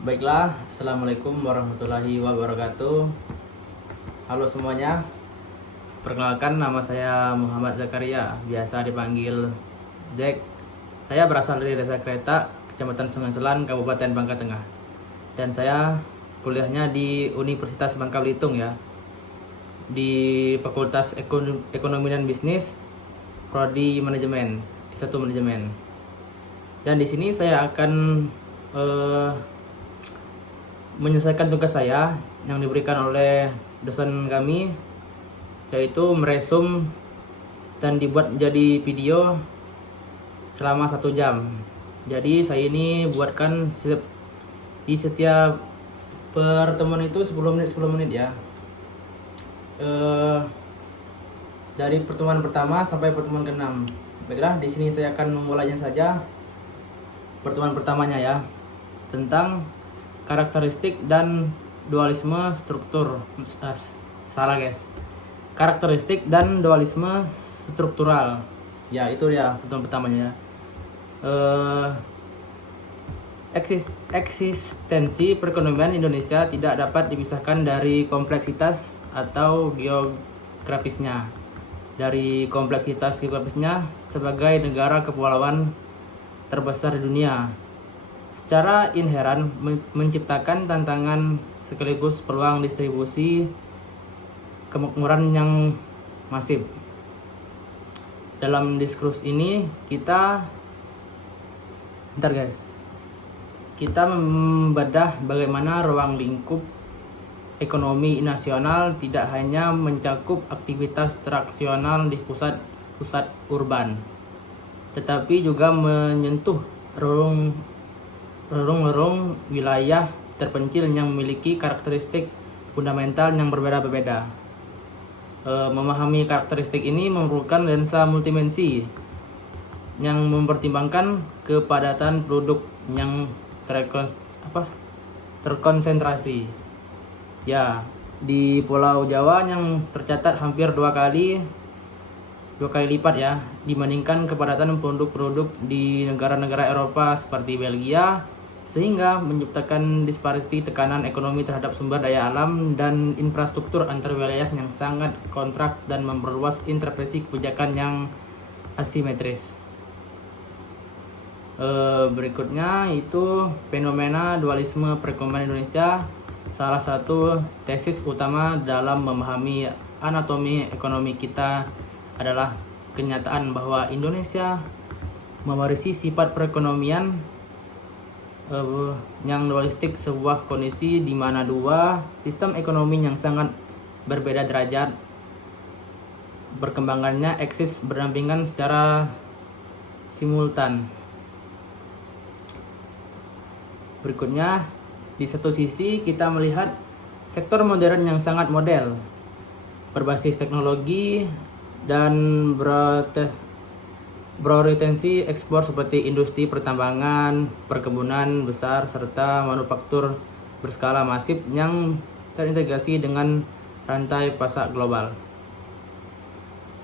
Baiklah, Assalamualaikum warahmatullahi wabarakatuh. Halo semuanya, perkenalkan nama saya Muhammad Zakaria, biasa dipanggil Jack. Saya berasal dari Desa Kreta, Kecamatan Sungai Selan, Kabupaten Bangka Tengah. Dan saya kuliahnya di Universitas Bangka Belitung ya, di Fakultas Ekonomi dan Bisnis, Prodi Manajemen, S1 Manajemen. Dan di sini saya akan menyelesaikan tugas saya yang diberikan oleh dosen kami, yaitu meresum dan dibuat menjadi video selama 1 jam. Jadi saya ini buatkan di setiap pertemuan itu 10 menit ya. Dari pertemuan pertama sampai pertemuan ke-6. Baiklah, di sini saya akan memulainya saja. Pertemuan pertamanya ya, tentang karakteristik dan dualisme struktur. Salah guys. Karakteristik dan dualisme struktural. Ya, itu ya pertemuan pertamanya ya. Eksistensi perekonomian Indonesia tidak dapat dipisahkan dari kompleksitas atau geografisnya. Dari kompleksitas geografisnya sebagai negara kepulauan terbesar di dunia, secara inheran menciptakan tantangan sekaligus peluang distribusi kemakmuran yang masif. Dalam diskursus ini kita membedah bagaimana ruang lingkup ekonomi nasional tidak hanya mencakup aktivitas traksional di pusat urban, tetapi juga menyentuh relung wilayah terpencil yang memiliki karakteristik fundamental yang berbeda-beda. Memahami karakteristik ini memerlukan lensa multidimensi yang mempertimbangkan kepadatan penduduk yang terkonsentrasi. Ya, di Pulau Jawa yang tercatat hampir dua kali lipat ya dibandingkan kepadatan penduduk di negara-negara Eropa seperti Belgia, sehingga menciptakan disparity tekanan ekonomi terhadap sumber daya alam dan infrastruktur antar wilayah yang sangat kontras dan memperluas intervensi kebijakan yang asimetris. Berikutnya itu fenomena dualisme perekonomian Indonesia. Salah satu tesis utama dalam memahami anatomi ekonomi kita adalah kenyataan bahwa Indonesia mewarisi sifat perekonomian yang dualistik, sebuah kondisi di mana dua sistem ekonomi yang sangat berbeda derajat perkembangannya eksis berdampingan secara simultan. Berikutnya, di satu sisi kita melihat sektor modern yang sangat model, berbasis teknologi dan berorientasi ekspor seperti industri pertambangan, perkebunan besar, serta manufaktur berskala masif yang terintegrasi dengan rantai pasar global.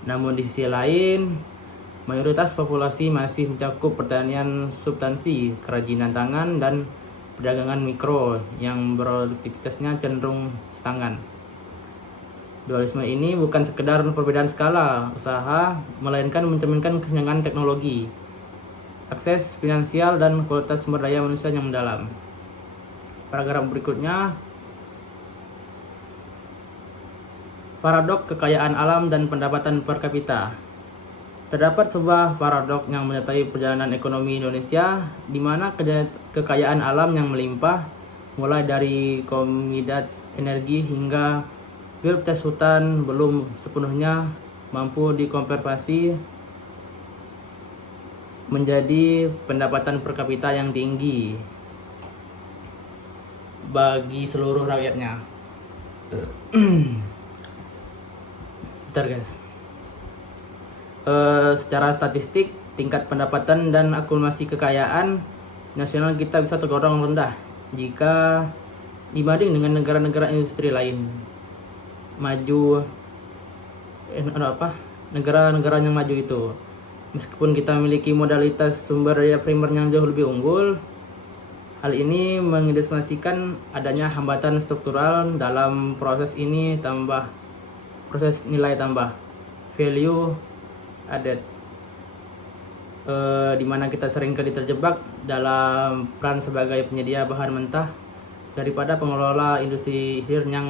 Namun di sisi lain, mayoritas populasi masih mencakup pertanian substansi, kerajinan tangan, dan perdagangan mikro yang produktivitasnya cenderung stagnan. Dualisme ini bukan sekedar perbedaan skala usaha, melainkan mencerminkan kesenjangan teknologi, akses finansial, dan kualitas sumber daya manusia yang mendalam. Paragraf berikutnya, paradok kekayaan alam dan pendapatan per kapita. Terdapat sebuah paradok yang menyertai perjalanan ekonomi Indonesia, di mana kekayaan alam yang melimpah, mulai dari komoditas energi hingga biodiversitas hutan, belum sepenuhnya mampu dikonversi menjadi pendapatan per kapita yang tinggi bagi seluruh rakyatnya. Bentar guys. Secara statistik, tingkat pendapatan dan akumulasi kekayaan nasional kita bisa tergolong rendah jika dibanding dengan negara-negara industri lain maju, negara-negara yang maju itu. Meskipun kita memiliki modalitas sumber daya primer yang jauh lebih unggul, Hal ini mengilustrasikan adanya hambatan struktural dalam proses nilai tambah value added, di mana kita seringkali terjebak dalam peran sebagai penyedia bahan mentah daripada pengelola industri hilir yang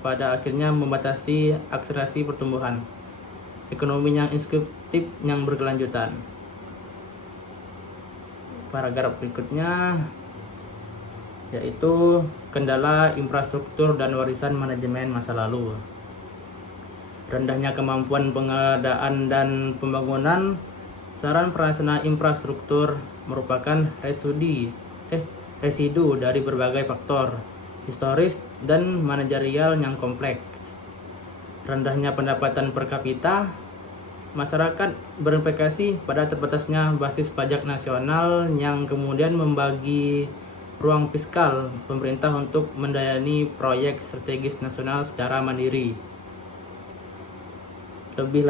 pada akhirnya membatasi akselerasi pertumbuhan ekonomi yang inklusif yang berkelanjutan. Paragraf berikutnya yaitu kendala infrastruktur dan warisan manajemen masa lalu. Rendahnya kemampuan pengadaan dan pembangunan saran prasarana infrastruktur merupakan residu dari berbagai faktor historis dan manajerial yang kompleks. Rendahnya pendapatan per kapita masyarakat berimplikasi pada terbatasnya basis pajak nasional yang kemudian membagi ruang fiskal pemerintah untuk mendayani proyek strategis nasional secara mandiri. Lebih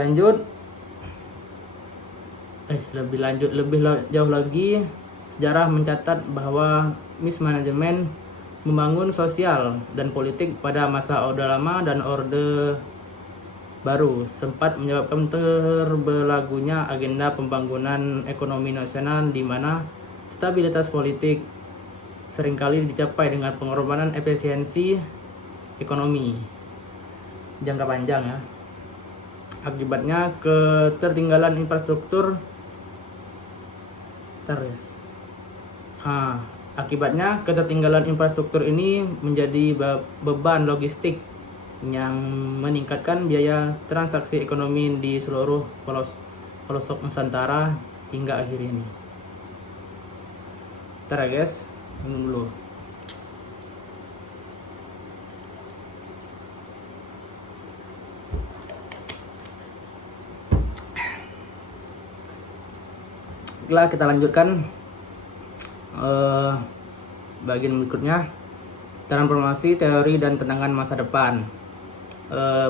jauh lagi, sejarah mencatat bahwa mismanajemen membangun sosial dan politik pada masa Orde Lama dan Orde Baru sempat menyebabkan terbelagunya agenda pembangunan ekonomi nasional di mana stabilitas politik seringkali dicapai dengan pengorbanan efisiensi ekonomi jangka panjang ya. Akibatnya ketertinggalan infrastruktur ini menjadi beban logistik yang meningkatkan biaya transaksi ekonomi di seluruh pelosok Nusantara hingga akhir ini. Bentar ya guys, dulu. Baiklah, kita lanjutkan bagian berikutnya, transformasi teori dan tantangan masa depan.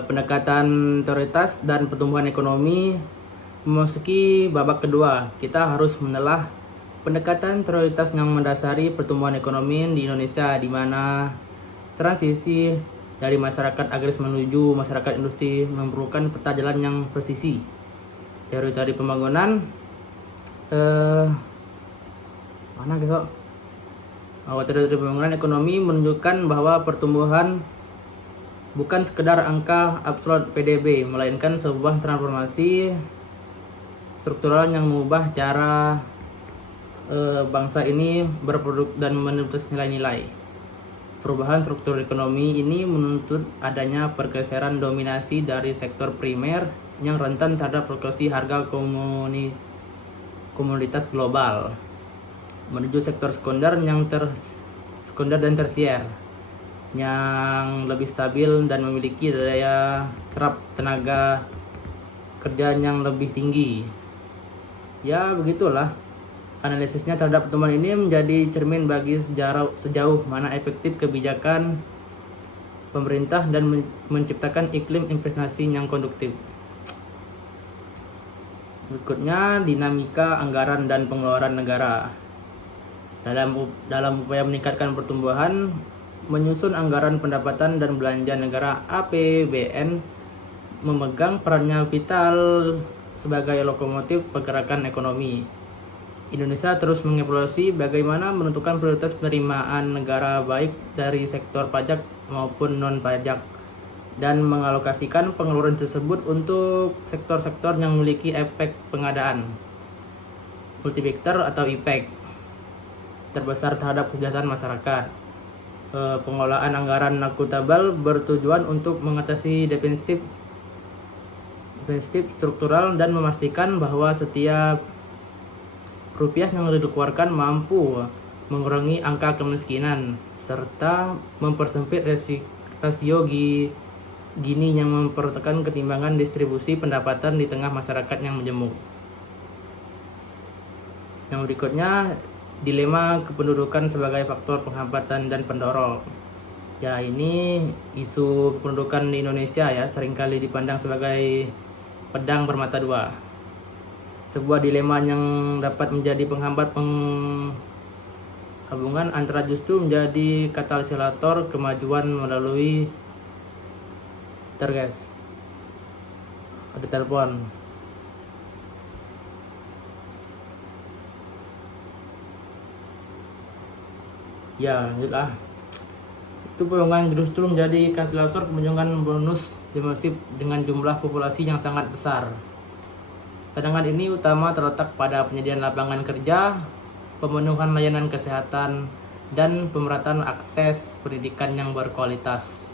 Pendekatan teoritas dan pertumbuhan ekonomi memasuki babak kedua. Kita harus menelah pendekatan teoritas yang mendasari pertumbuhan ekonomi di Indonesia, di mana transisi dari masyarakat agraris menuju masyarakat industri memerlukan peta jalan yang presisi. Teori pembangunan teori pembangunan ekonomi menunjukkan bahwa pertumbuhan bukan sekedar angka absolut PDB, melainkan sebuah transformasi struktural yang mengubah cara bangsa ini berproduk dan menuntut nilai-nilai. Perubahan struktur ekonomi ini menuntut adanya pergeseran dominasi dari sektor primer yang rentan terhadap fluktuasi harga komoditas global menuju sektor sekunder dan tersier yang lebih stabil dan memiliki daya serap tenaga kerja yang lebih tinggi. Ya, begitulah. Analisisnya terhadap pertumbuhan ini menjadi cermin bagi sejauh mana efektif kebijakan pemerintah dan menciptakan iklim investasi yang konduktif. Berikutnya, dinamika anggaran dan pengeluaran negara. Dalam upaya meningkatkan pertumbuhan, menyusun anggaran pendapatan dan belanja negara APBN memegang perannya vital sebagai lokomotif pergerakan ekonomi. Indonesia terus mengevaluasi bagaimana menentukan prioritas penerimaan negara baik dari sektor pajak maupun non-pajak dan mengalokasikan pengeluaran tersebut untuk sektor-sektor yang memiliki efek pengadaan multifaktor atau IPEC terbesar terhadap kesejahteraan masyarakat. Pengelolaan anggaran akuntabel bertujuan untuk mengatasi defisit struktural dan memastikan bahwa setiap rupiah yang dikeluarkan mampu mengurangi angka kemiskinan serta mempersempit rasio Gini yang mempertekan ketimbangan distribusi pendapatan di tengah masyarakat yang majemuk. Yang berikutnya, dilema kependudukan sebagai faktor penghambatan dan pendorong. Ya, ini isu kependudukan di Indonesia ya seringkali dipandang sebagai pedang bermata dua. Sebuah dilema yang dapat menjadi penghambat hubungan antara justru menjadi katalisator kemajuan melalui guys. Ada telepon. Ya, lanjutlah. Itu hubungan justru menjadi katalisator kemajuan bonus demografi dengan jumlah populasi yang sangat besar. Tantangan ini utama terletak pada penyediaan lapangan kerja, pemenuhan layanan kesehatan, dan pemerataan akses pendidikan yang berkualitas.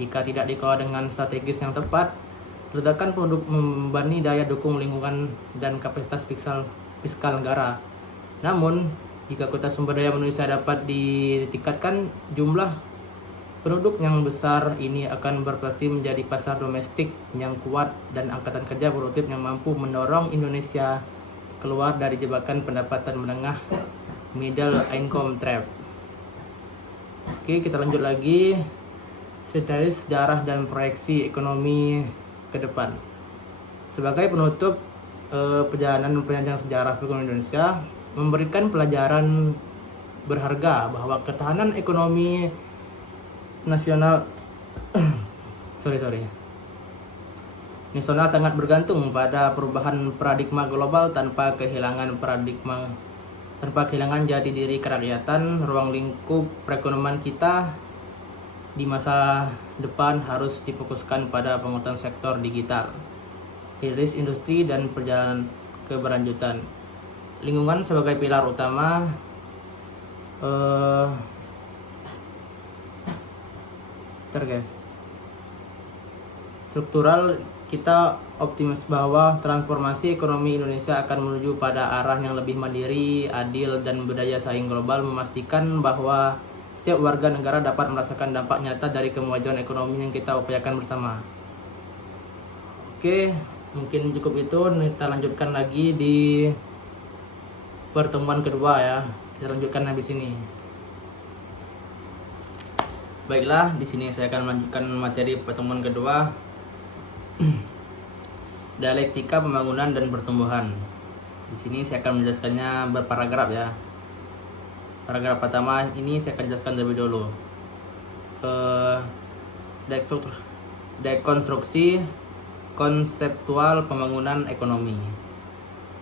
Jika tidak dikelola dengan strategis yang tepat, ledakan penduduk membebani daya dukung lingkungan dan kapasitas fiskal negara. Namun, jika kuota sumber daya manusia dapat ditingkatkan, jumlah penduduk yang besar ini akan berarti menjadi pasar domestik yang kuat dan angkatan kerja produktif yang mampu mendorong Indonesia keluar dari jebakan pendapatan menengah middle income trap. Oke, kita lanjut lagi. Sejarah dan proyeksi ekonomi ke depan. Sebagai penutup perjalanan penjajah sejarah ekonomi Indonesia, memberikan pelajaran berharga bahwa ketahanan ekonomi nasional nasional sangat bergantung pada perubahan paradigma global tanpa kehilangan jati diri kerakyatan. Ruang lingkup perekonomian kita di masa depan harus difokuskan pada penguatan sektor digital, hiliris industri, dan perjalanan keberlanjutan. Lingkungan sebagai pilar utama. Guys, struktural kita optimis bahwa transformasi ekonomi Indonesia akan menuju pada arah yang lebih mandiri, adil, dan berdaya saing global, memastikan bahwa setiap warga negara dapat merasakan dampak nyata dari kemajuan ekonomi yang kita upayakan bersama. Oke, mungkin cukup itu. Kita lanjutkan lagi di pertemuan kedua ya. Kita lanjutkan habis ini. Baiklah, di sini saya akan melanjutkan materi pertemuan kedua. Dialektika pembangunan dan pertumbuhan. Di sini saya akan menjelaskannya berparagraf ya. Paragraf pertama ini saya akan jelaskan terlebih dulu. Dekonstruksi konseptual pembangunan ekonomi.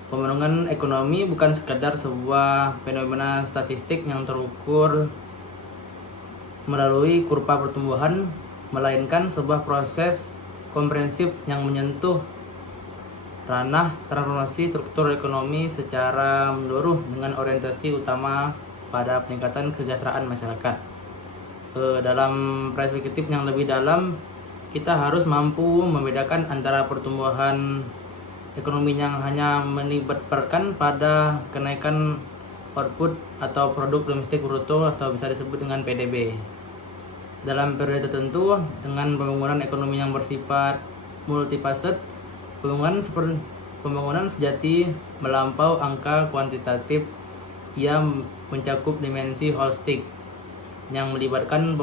Pembangunan ekonomi bukan sekadar sebuah fenomena statistik yang terukur melalui kurva pertumbuhan, melainkan sebuah proses komprehensif yang menyentuh ranah transformasi struktur ekonomi secara menyeluruh dengan orientasi utama pada peningkatan kesejahteraan masyarakat. Dalam perspektif yang lebih dalam, kita harus mampu membedakan antara pertumbuhan ekonomi yang hanya menimbulkan pada kenaikan output atau produk domestik bruto atau bisa disebut dengan PDB. Dalam periode tertentu, dengan pembangunan ekonomi yang bersifat multifaset, pembangunan sejati melampau angka kuantitatif. Ia mencakup dimensi holistik yang melibatkan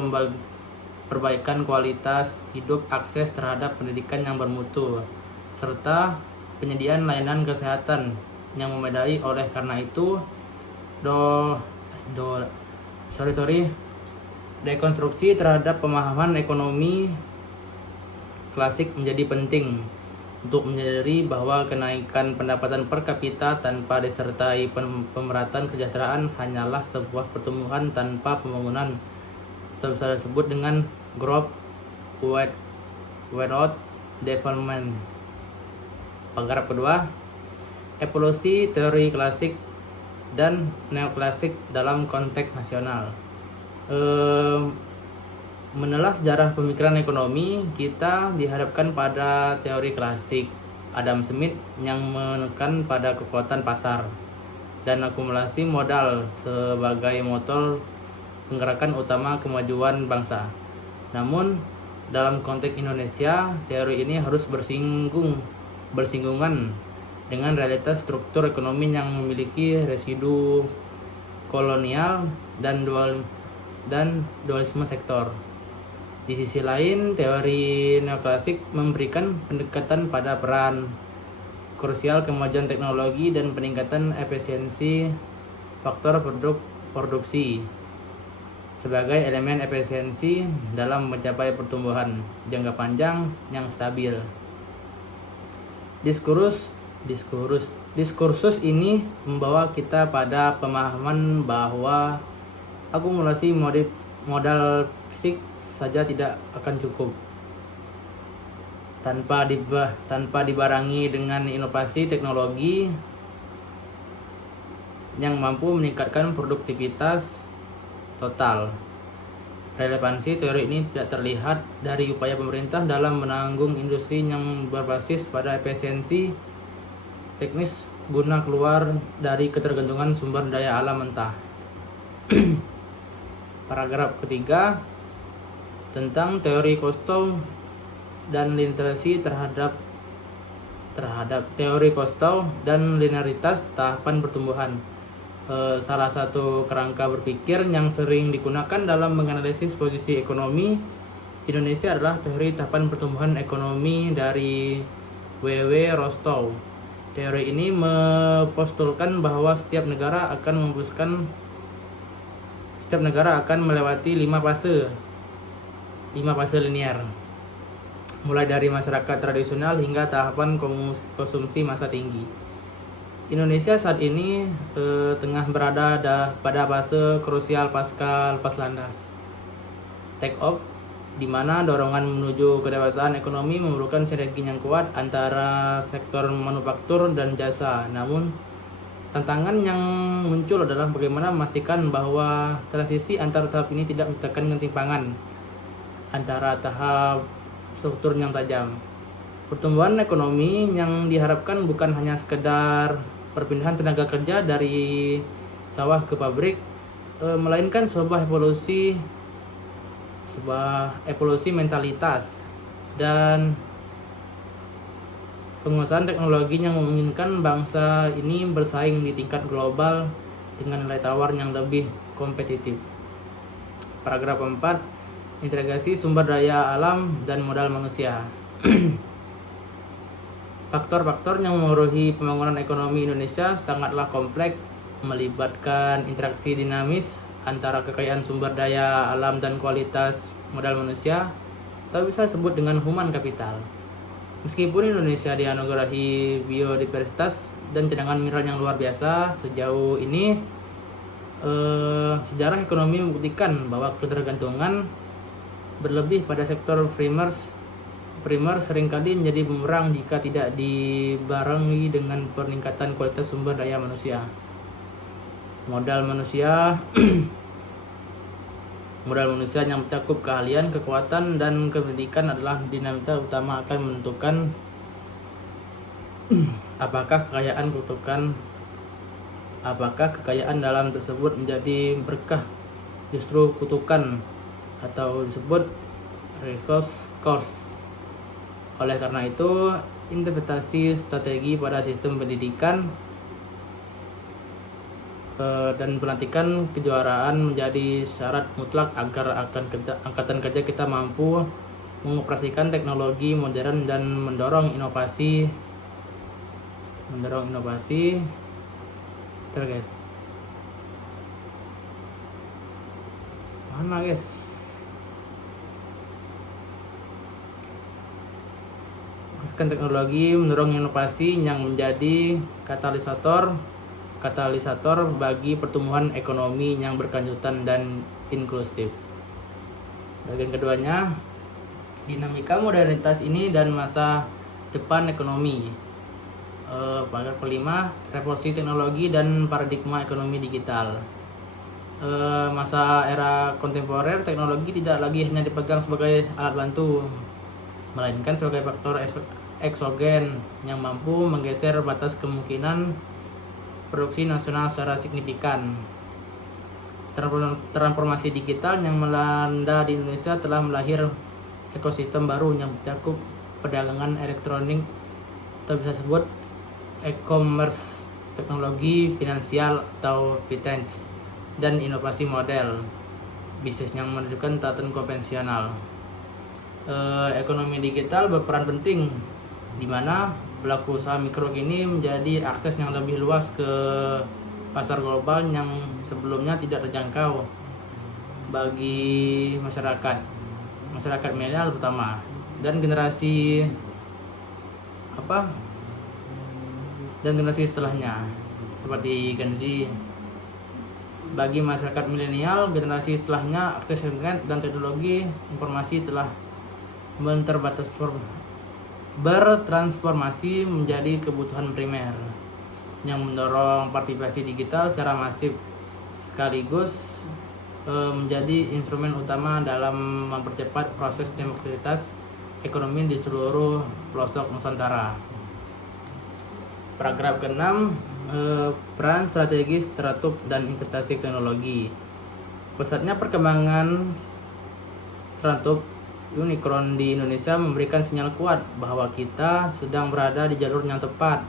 perbaikan kualitas hidup, akses terhadap pendidikan yang bermutu, serta penyediaan layanan kesehatan yang memadai. Oleh karena itu, dekonstruksi terhadap pemahaman ekonomi klasik menjadi penting untuk menyadari bahwa kenaikan pendapatan per kapita tanpa disertai pemerataan kesejahteraan hanyalah sebuah pertumbuhan tanpa pembangunan, atau bisa disebut dengan growth without development. Paragraf kedua, evolusi teori klasik dan neoklasik dalam konteks nasional. Menelah sejarah pemikiran ekonomi, kita dihadapkan pada teori klasik Adam Smith yang menekan pada kekuatan pasar dan akumulasi modal sebagai motor penggerakan utama kemajuan bangsa. Namun, dalam konteks Indonesia, teori ini harus bersinggungan dengan realitas struktur ekonomi yang memiliki residu kolonial dan dualisme sektor. Di sisi lain, teori neoklasik memberikan pendekatan pada peran krusial kemajuan teknologi dan peningkatan efisiensi faktor produksi sebagai elemen efisiensi dalam mencapai pertumbuhan jangka panjang yang stabil. Diskursus ini membawa kita pada pemahaman bahwa akumulasi modal fisik saja tidak akan cukup. Tanpa dibarengi dengan inovasi teknologi yang mampu meningkatkan produktivitas total. Relevansi teori ini tidak terlihat dari upaya pemerintah dalam menanggung industri yang berbasis pada efisiensi teknis guna keluar dari ketergantungan sumber daya alam mentah. Paragraf ketiga tentang teori Costo dan literasi terhadap teori Costo dan linearitas tahapan pertumbuhan. Salah satu kerangka berpikir yang sering digunakan dalam menganalisis posisi ekonomi Indonesia adalah teori tahapan pertumbuhan ekonomi dari W.W. Rostow. Teori ini mempostulkan bahwa setiap negara akan melewati 5 fase linear, mulai dari masyarakat tradisional hingga tahapan konsumsi masa tinggi. Indonesia saat ini tengah berada pada fase krusial pasca lepas landas, take off, di mana dorongan menuju kedewasaan ekonomi memerlukan sinergi yang kuat antara sektor manufaktur dan jasa. Namun, tantangan yang muncul adalah bagaimana memastikan bahwa transisi antar tahap ini tidak menciptakan ketimpangan antara tahap struktur yang tajam. Pertumbuhan ekonomi yang diharapkan bukan hanya sekedar perpindahan tenaga kerja dari sawah ke pabrik, melainkan sebuah evolusi mentalitas dan penguasaan teknologi yang memungkinkan bangsa ini bersaing di tingkat global dengan nilai tawar yang lebih kompetitif. Paragraf 4, integrasi sumber daya alam dan modal manusia. Faktor-faktor yang memengaruhi pembangunan ekonomi Indonesia sangatlah kompleks, melibatkan interaksi dinamis antara kekayaan sumber daya alam dan kualitas modal manusia, atau bisa disebut dengan human capital. Meskipun Indonesia dianugerahi biodiversitas dan cadangan mineral yang luar biasa, sejauh ini sejarah ekonomi membuktikan bahwa ketergantungan berlebih pada sektor primer seringkali menjadi bumerang jika tidak dibarengi dengan peningkatan kualitas sumber daya manusia. Modal manusia yang mencakup keahlian, kekuatan, dan pendidikan adalah dinamika utama akan menentukan apakah kekayaan dalam tersebut menjadi berkah, justru kutukan, atau disebut resource curse. Oleh karena itu, interpretasi strategi pada sistem pendidikan dan pelantikan kejuaraan menjadi syarat mutlak agar angkatan kerja kita mampu mengoperasikan teknologi modern dan mendorong inovasi. Terus guys, mana guys? Teknologi mendorong inovasi yang menjadi katalisator bagi pertumbuhan ekonomi yang berkelanjutan dan inklusif. Bagian keduanya, dinamika modernitas ini dan masa depan ekonomi. Paragraf kelima, revolusi teknologi dan paradigma ekonomi digital. Masa era kontemporer, teknologi tidak lagi hanya dipegang sebagai alat bantu, melainkan sebagai faktor eksogen yang mampu menggeser batas kemungkinan produksi nasional secara signifikan. Transformasi digital yang melanda di Indonesia telah melahir ekosistem baru yang mencakup perdagangan elektronik atau bisa disebut e-commerce, teknologi finansial atau fintech, dan inovasi model bisnis yang menunjukkan tatanan konvensional. Ekonomi digital berperan penting di mana pelaku usaha mikro ini menjadi akses yang lebih luas ke pasar global yang sebelumnya tidak terjangkau bagi masyarakat milenial terutama, dan generasi setelahnya seperti Gen Z. Bagi masyarakat milenial generasi setelahnya, akses internet dan teknologi informasi telah bertransformasi menjadi kebutuhan primer yang mendorong partisipasi digital secara masif sekaligus menjadi instrumen utama dalam mempercepat proses demokratisasi ekonomi di seluruh pelosok Nusantara. Paragraf ke-6, peran strategis startup dan investasi teknologi. Pesatnya perkembangan startup unicorn di Indonesia memberikan sinyal kuat bahwa kita sedang berada di jalur yang tepat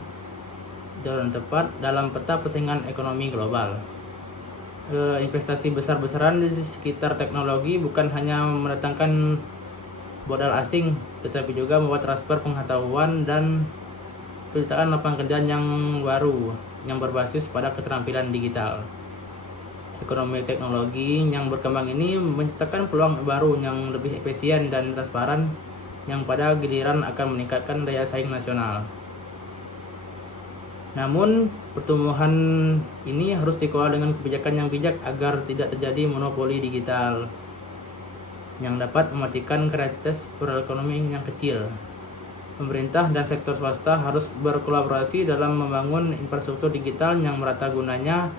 dalam peta persaingan ekonomi global. Investasi besar-besaran di sekitar teknologi bukan hanya mendatangkan modal asing, tetapi juga membuat transfer pengetahuan dan penciptaan lapangan kerja yang baru yang berbasis pada keterampilan digital. Ekonomi teknologi yang berkembang ini menciptakan peluang baru yang lebih efisien dan transparan, yang pada giliran akan meningkatkan daya saing nasional. Namun, pertumbuhan ini harus dikelola dengan kebijakan yang bijak agar tidak terjadi monopoli digital yang dapat mematikan kreativitas perekonomian yang kecil. Pemerintah dan sektor swasta harus berkolaborasi dalam membangun infrastruktur digital yang merata gunanya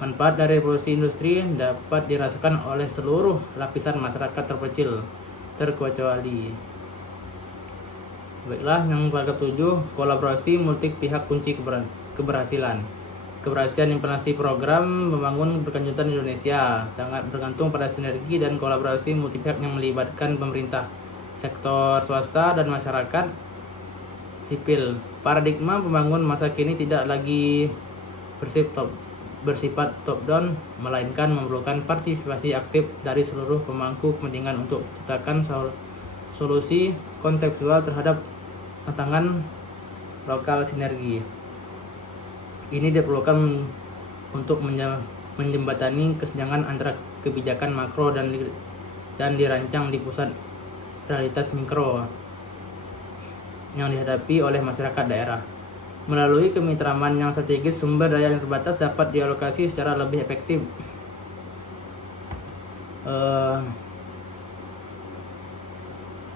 manfaat dari revolusi industri dapat dirasakan oleh seluruh lapisan masyarakat terkecuali. Baiklah, yang paragraf 7, kolaborasi multi pihak kunci keberhasilan. Keberhasilan implementasi program pembangunan berkelanjutan Indonesia sangat bergantung pada sinergi dan kolaborasi multi pihak yang melibatkan pemerintah, sektor swasta, dan masyarakat sipil. Paradigma pembangunan masa kini tidak lagi bersifat top-down, melainkan memerlukan partisipasi aktif dari seluruh pemangku kepentingan untuk menciptakan solusi kontekstual terhadap tantangan lokal sinergi. Ini diperlukan untuk menjembatani kesenjangan antara kebijakan makro dan dirancang di pusat realitas mikro yang dihadapi oleh masyarakat daerah. Melalui kemitraan yang strategis, sumber daya yang terbatas dapat dialokasi secara lebih efektif.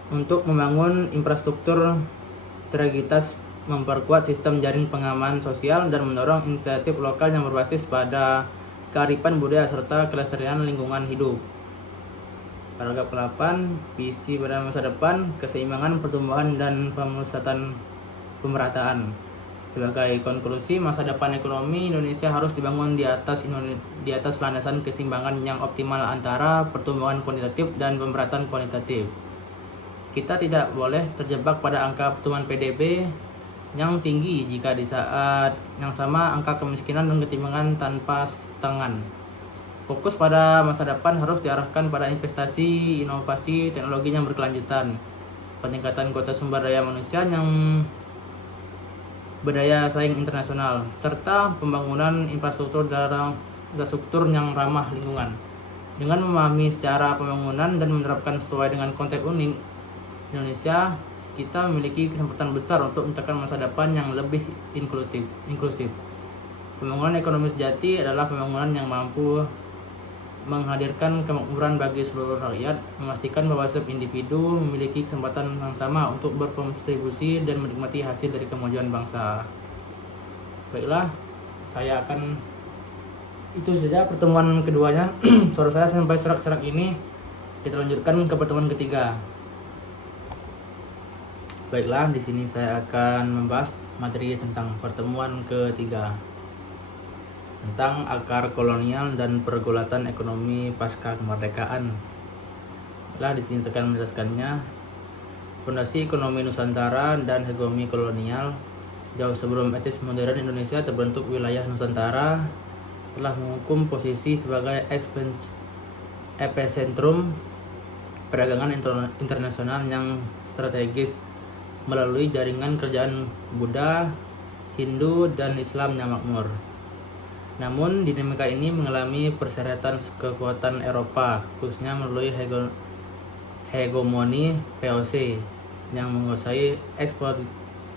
Untuk membangun infrastruktur integritas, memperkuat sistem jaring pengaman sosial, dan mendorong inisiatif lokal yang berbasis pada kearifan budaya serta kelestarian lingkungan hidup. Paragraf 8, visi pada masa depan, keseimbangan pertumbuhan dan pemerataan. Sebagai konklusi, masa depan ekonomi Indonesia harus dibangun di atas landasan keseimbangan yang optimal antara pertumbuhan kuantitatif dan pemerataan kualitatif. Kita tidak boleh terjebak pada angka pertumbuhan PDB yang tinggi jika di saat yang sama angka kemiskinan dan ketimpangan tanpa tangan. Fokus pada masa depan harus diarahkan pada investasi, inovasi, teknologi yang berkelanjutan, peningkatan kuota sumber daya manusia yang berdaya saing internasional, serta pembangunan infrastruktur yang ramah lingkungan. Dengan memahami secara pembangunan dan menerapkan sesuai dengan konteks unik Indonesia, kita memiliki kesempatan besar untuk menciptakan masa depan yang lebih inklusif. Pembangunan ekonomi sejati adalah pembangunan yang mampu menghadirkan kemakmuran bagi seluruh rakyat, memastikan bahwa setiap individu memiliki kesempatan yang sama untuk berkontribusi dan menikmati hasil dari kemajuan bangsa. Baiklah, itu saja pertemuan keduanya. Suara saya sampai serak-serak ini. Kita lanjutkan ke pertemuan ketiga. Baiklah, di sini saya akan membahas materi tentang pertemuan ketiga, tentang akar kolonial dan pergulatan ekonomi pasca kemerdekaan. Di sini saya akan menjelaskannya. Fondasi ekonomi Nusantara dan hegemoni kolonial. Jauh sebelum etnis modern Indonesia terbentuk, wilayah Nusantara telah menghukum posisi sebagai epicentrum perdagangan internasional yang strategis melalui jaringan kerajaan Buddha, Hindu, dan Islam yang makmur. Namun, dinamika ini mengalami perseratan kekuatan Eropa, khususnya melalui hegemoni VOC yang menguasai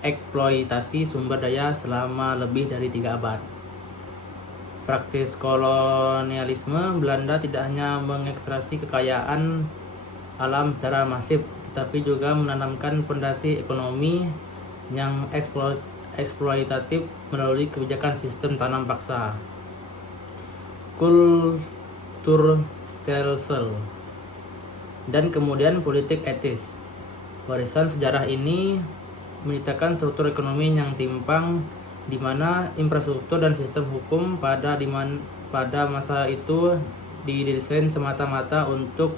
eksploitasi sumber daya selama lebih dari 3 abad. Praktis kolonialisme Belanda tidak hanya mengekstraksi kekayaan alam secara masif, tetapi juga menanamkan fondasi ekonomi yang eksploitatif melalui kebijakan sistem tanam paksa, Kulturstelsel, dan kemudian politik etis. Warisan sejarah ini menyatakan struktur ekonomi yang timpang, di mana infrastruktur dan sistem hukum pada masa itu didesain semata-mata untuk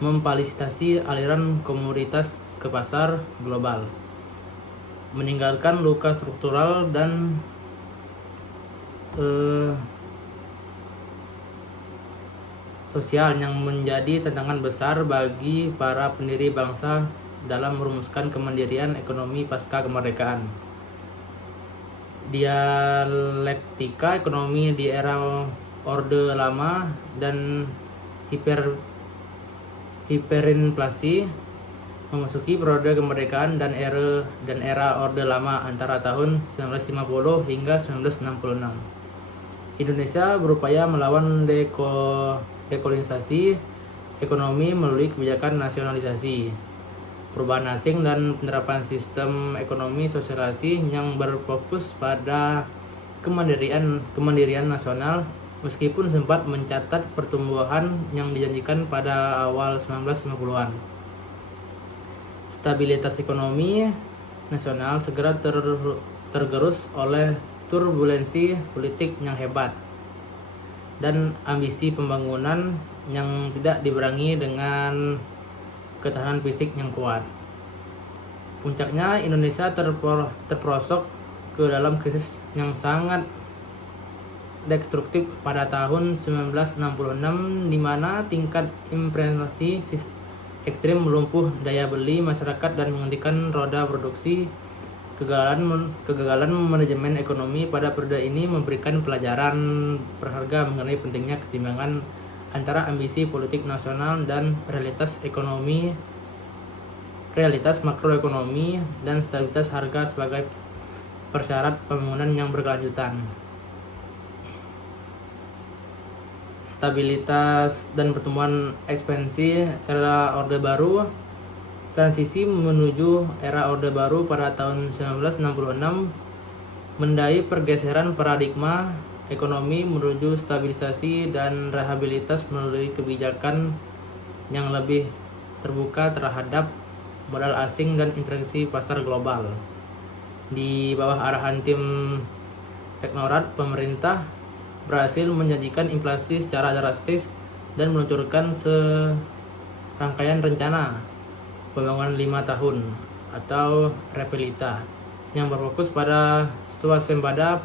memfasilitasi aliran komoditas ke pasar global, meninggalkan luka struktural dan sosial yang menjadi tantangan besar bagi para pendiri bangsa dalam merumuskan kemandirian ekonomi pasca kemerdekaan. Dialektika ekonomi di era Orde Lama dan hiperinflasi memasuki periode kemerdekaan dan era Orde Lama antara tahun 1950 hingga 1966. Indonesia berupaya melawan dekolonisasi ekonomi melalui kebijakan nasionalisasi, perubahan asing, dan penerapan sistem ekonomi sosialisasi yang berfokus pada kemandirian nasional, meskipun sempat mencatat pertumbuhan yang dijanjikan pada awal 1950-an. Stabilitas ekonomi nasional segera tergerus oleh turbulensi politik yang hebat dan ambisi pembangunan yang tidak dibarengi dengan ketahanan fisik yang kuat. Puncaknya, Indonesia terperosok ke dalam krisis yang sangat destruktif pada tahun 1966, di mana tingkat inflasi ekstrim melumpuh daya beli masyarakat dan menghentikan roda produksi. Kegagalan manajemen ekonomi pada periode ini memberikan pelajaran berharga mengenai pentingnya keseimbangan antara ambisi politik nasional dan realitas makroekonomi dan stabilitas harga sebagai persyarat pembangunan yang berkelanjutan. Stabilitas dan pertumbuhan ekspansi era Orde Baru. Transisi menuju era Orde Baru pada tahun 1966 mendai pergeseran paradigma ekonomi menuju stabilisasi dan rehabilitas melalui kebijakan yang lebih terbuka terhadap modal asing dan interaksi pasar global. Di bawah arahan tim teknokrat, pemerintah berhasil menjanjikan inflasi secara drastis dan meluncurkan serangkaian rencana pembangunan 5 tahun atau Repelita yang berfokus pada swasembada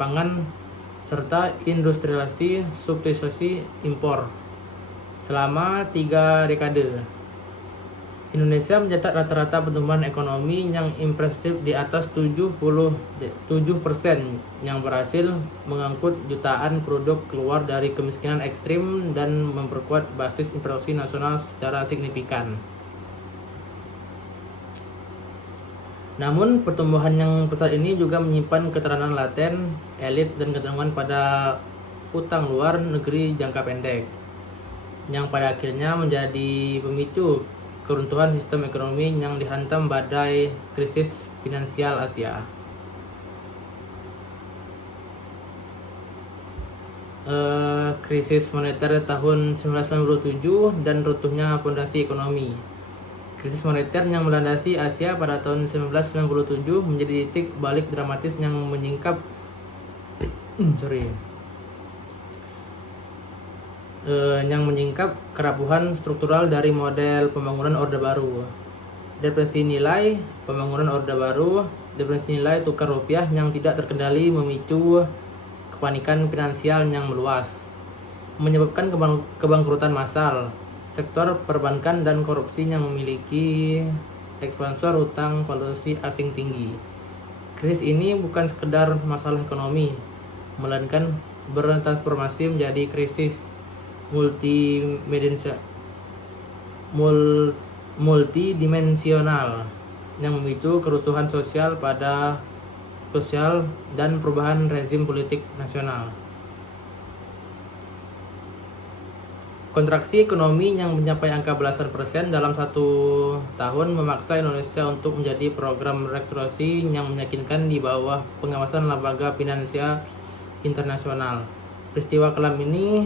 pangan serta industrialisasi substitusi impor. Selama 3 dekade, Indonesia mencatat rata-rata pertumbuhan ekonomi yang impresif di atas 77% yang berhasil mengangkut jutaan penduduk keluar dari kemiskinan ekstrim dan memperkuat basis produksi nasional secara signifikan. Namun, pertumbuhan yang pesat ini juga menyimpan keterangan laten, elit, dan ketergantungan pada utang luar negeri jangka pendek, yang pada akhirnya menjadi pemicu keruntuhan sistem ekonomi yang dihantam badai krisis finansial Asia. Krisis moneter tahun 1997 dan runtuhnya fondasi ekonomi. Krisis moneter yang melandasi Asia pada tahun 1997 menjadi titik balik dramatis yang menyingkap kerapuhan struktural dari model pembangunan Orde Baru. Depresi nilai pembangunan Orde Baru, depresi nilai tukar rupiah yang tidak terkendali memicu kepanikan finansial yang meluas, menyebabkan kebangkrutan massal, sektor perbankan dan korupsi yang memiliki ekspansor utang valuasi asing tinggi. Krisis ini bukan sekedar masalah ekonomi, melainkan bertransformasi menjadi krisis multidimensional yang memicu kerusuhan sosial dan perubahan rezim politik nasional. Kontraksi ekonomi yang mencapai angka belasan persen dalam 1 tahun memaksa Indonesia untuk menjadi program restrukturisasi yang meyakinkan di bawah pengawasan lembaga finansial internasional. Peristiwa kelam ini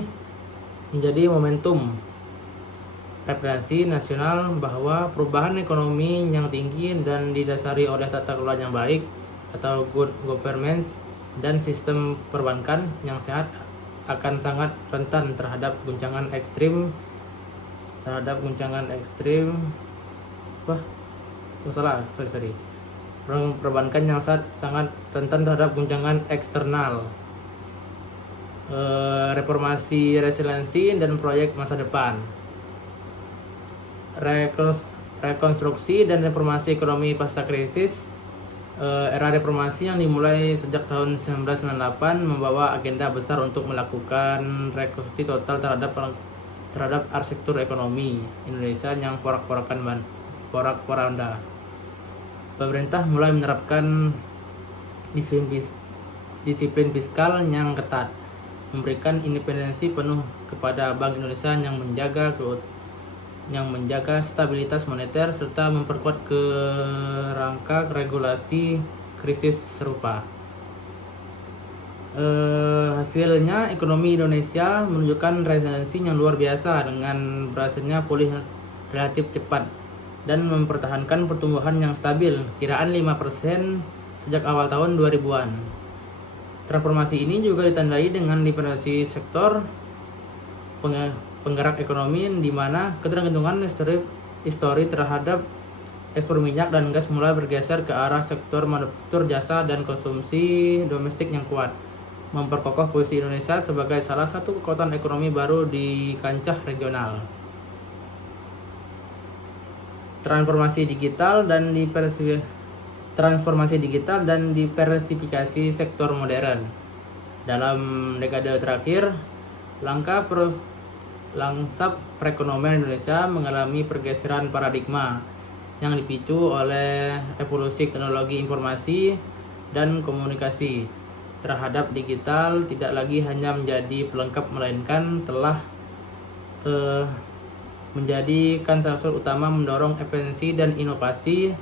menjadi momentum refleksi nasional bahwa perubahan ekonomi yang tinggi dan didasari oleh tata kelola yang baik atau good government dan sistem perbankan yang sehat akan sangat rentan terhadap guncangan ekstrim perbankan yang sangat rentan terhadap guncangan eksternal. Reformasi resiliensi dan proyek masa depan. Rekonstruksi dan reformasi ekonomi pasca krisis. Era reformasi yang dimulai sejak tahun 1998 membawa agenda besar untuk melakukan rekonstruksi total terhadap arsitektur ekonomi Indonesia yang porak-poranda. Pemerintah mulai menerapkan disiplin fiskal yang ketat, memberikan independensi penuh kepada Bank Indonesia yang menjaga stabilitas moneter serta memperkuat kerangka regulasi krisis serupa. Hasilnya ekonomi Indonesia menunjukkan resiliensi yang luar biasa dengan berhasilnya pulih relatif cepat dan mempertahankan pertumbuhan yang stabil, kiraan 5% sejak awal tahun 2000-an. Transformasi ini juga ditandai dengan diferensiasi sektor penggerak ekonomi di mana ketergantungan histori terhadap ekspor minyak dan gas mulai bergeser ke arah sektor manufaktur, jasa, dan konsumsi domestik yang kuat, memperkokoh posisi Indonesia sebagai salah satu kekuatan ekonomi baru di kancah regional. Transformasi digital dan diversifikasi sektor modern. Dalam dekade terakhir, langsap perekonomian Indonesia mengalami pergeseran paradigma yang dipicu oleh revolusi teknologi informasi dan komunikasi terhadap digital tidak lagi hanya menjadi pelengkap melainkan telah menjadi salah utama mendorong efisiensi dan inovasi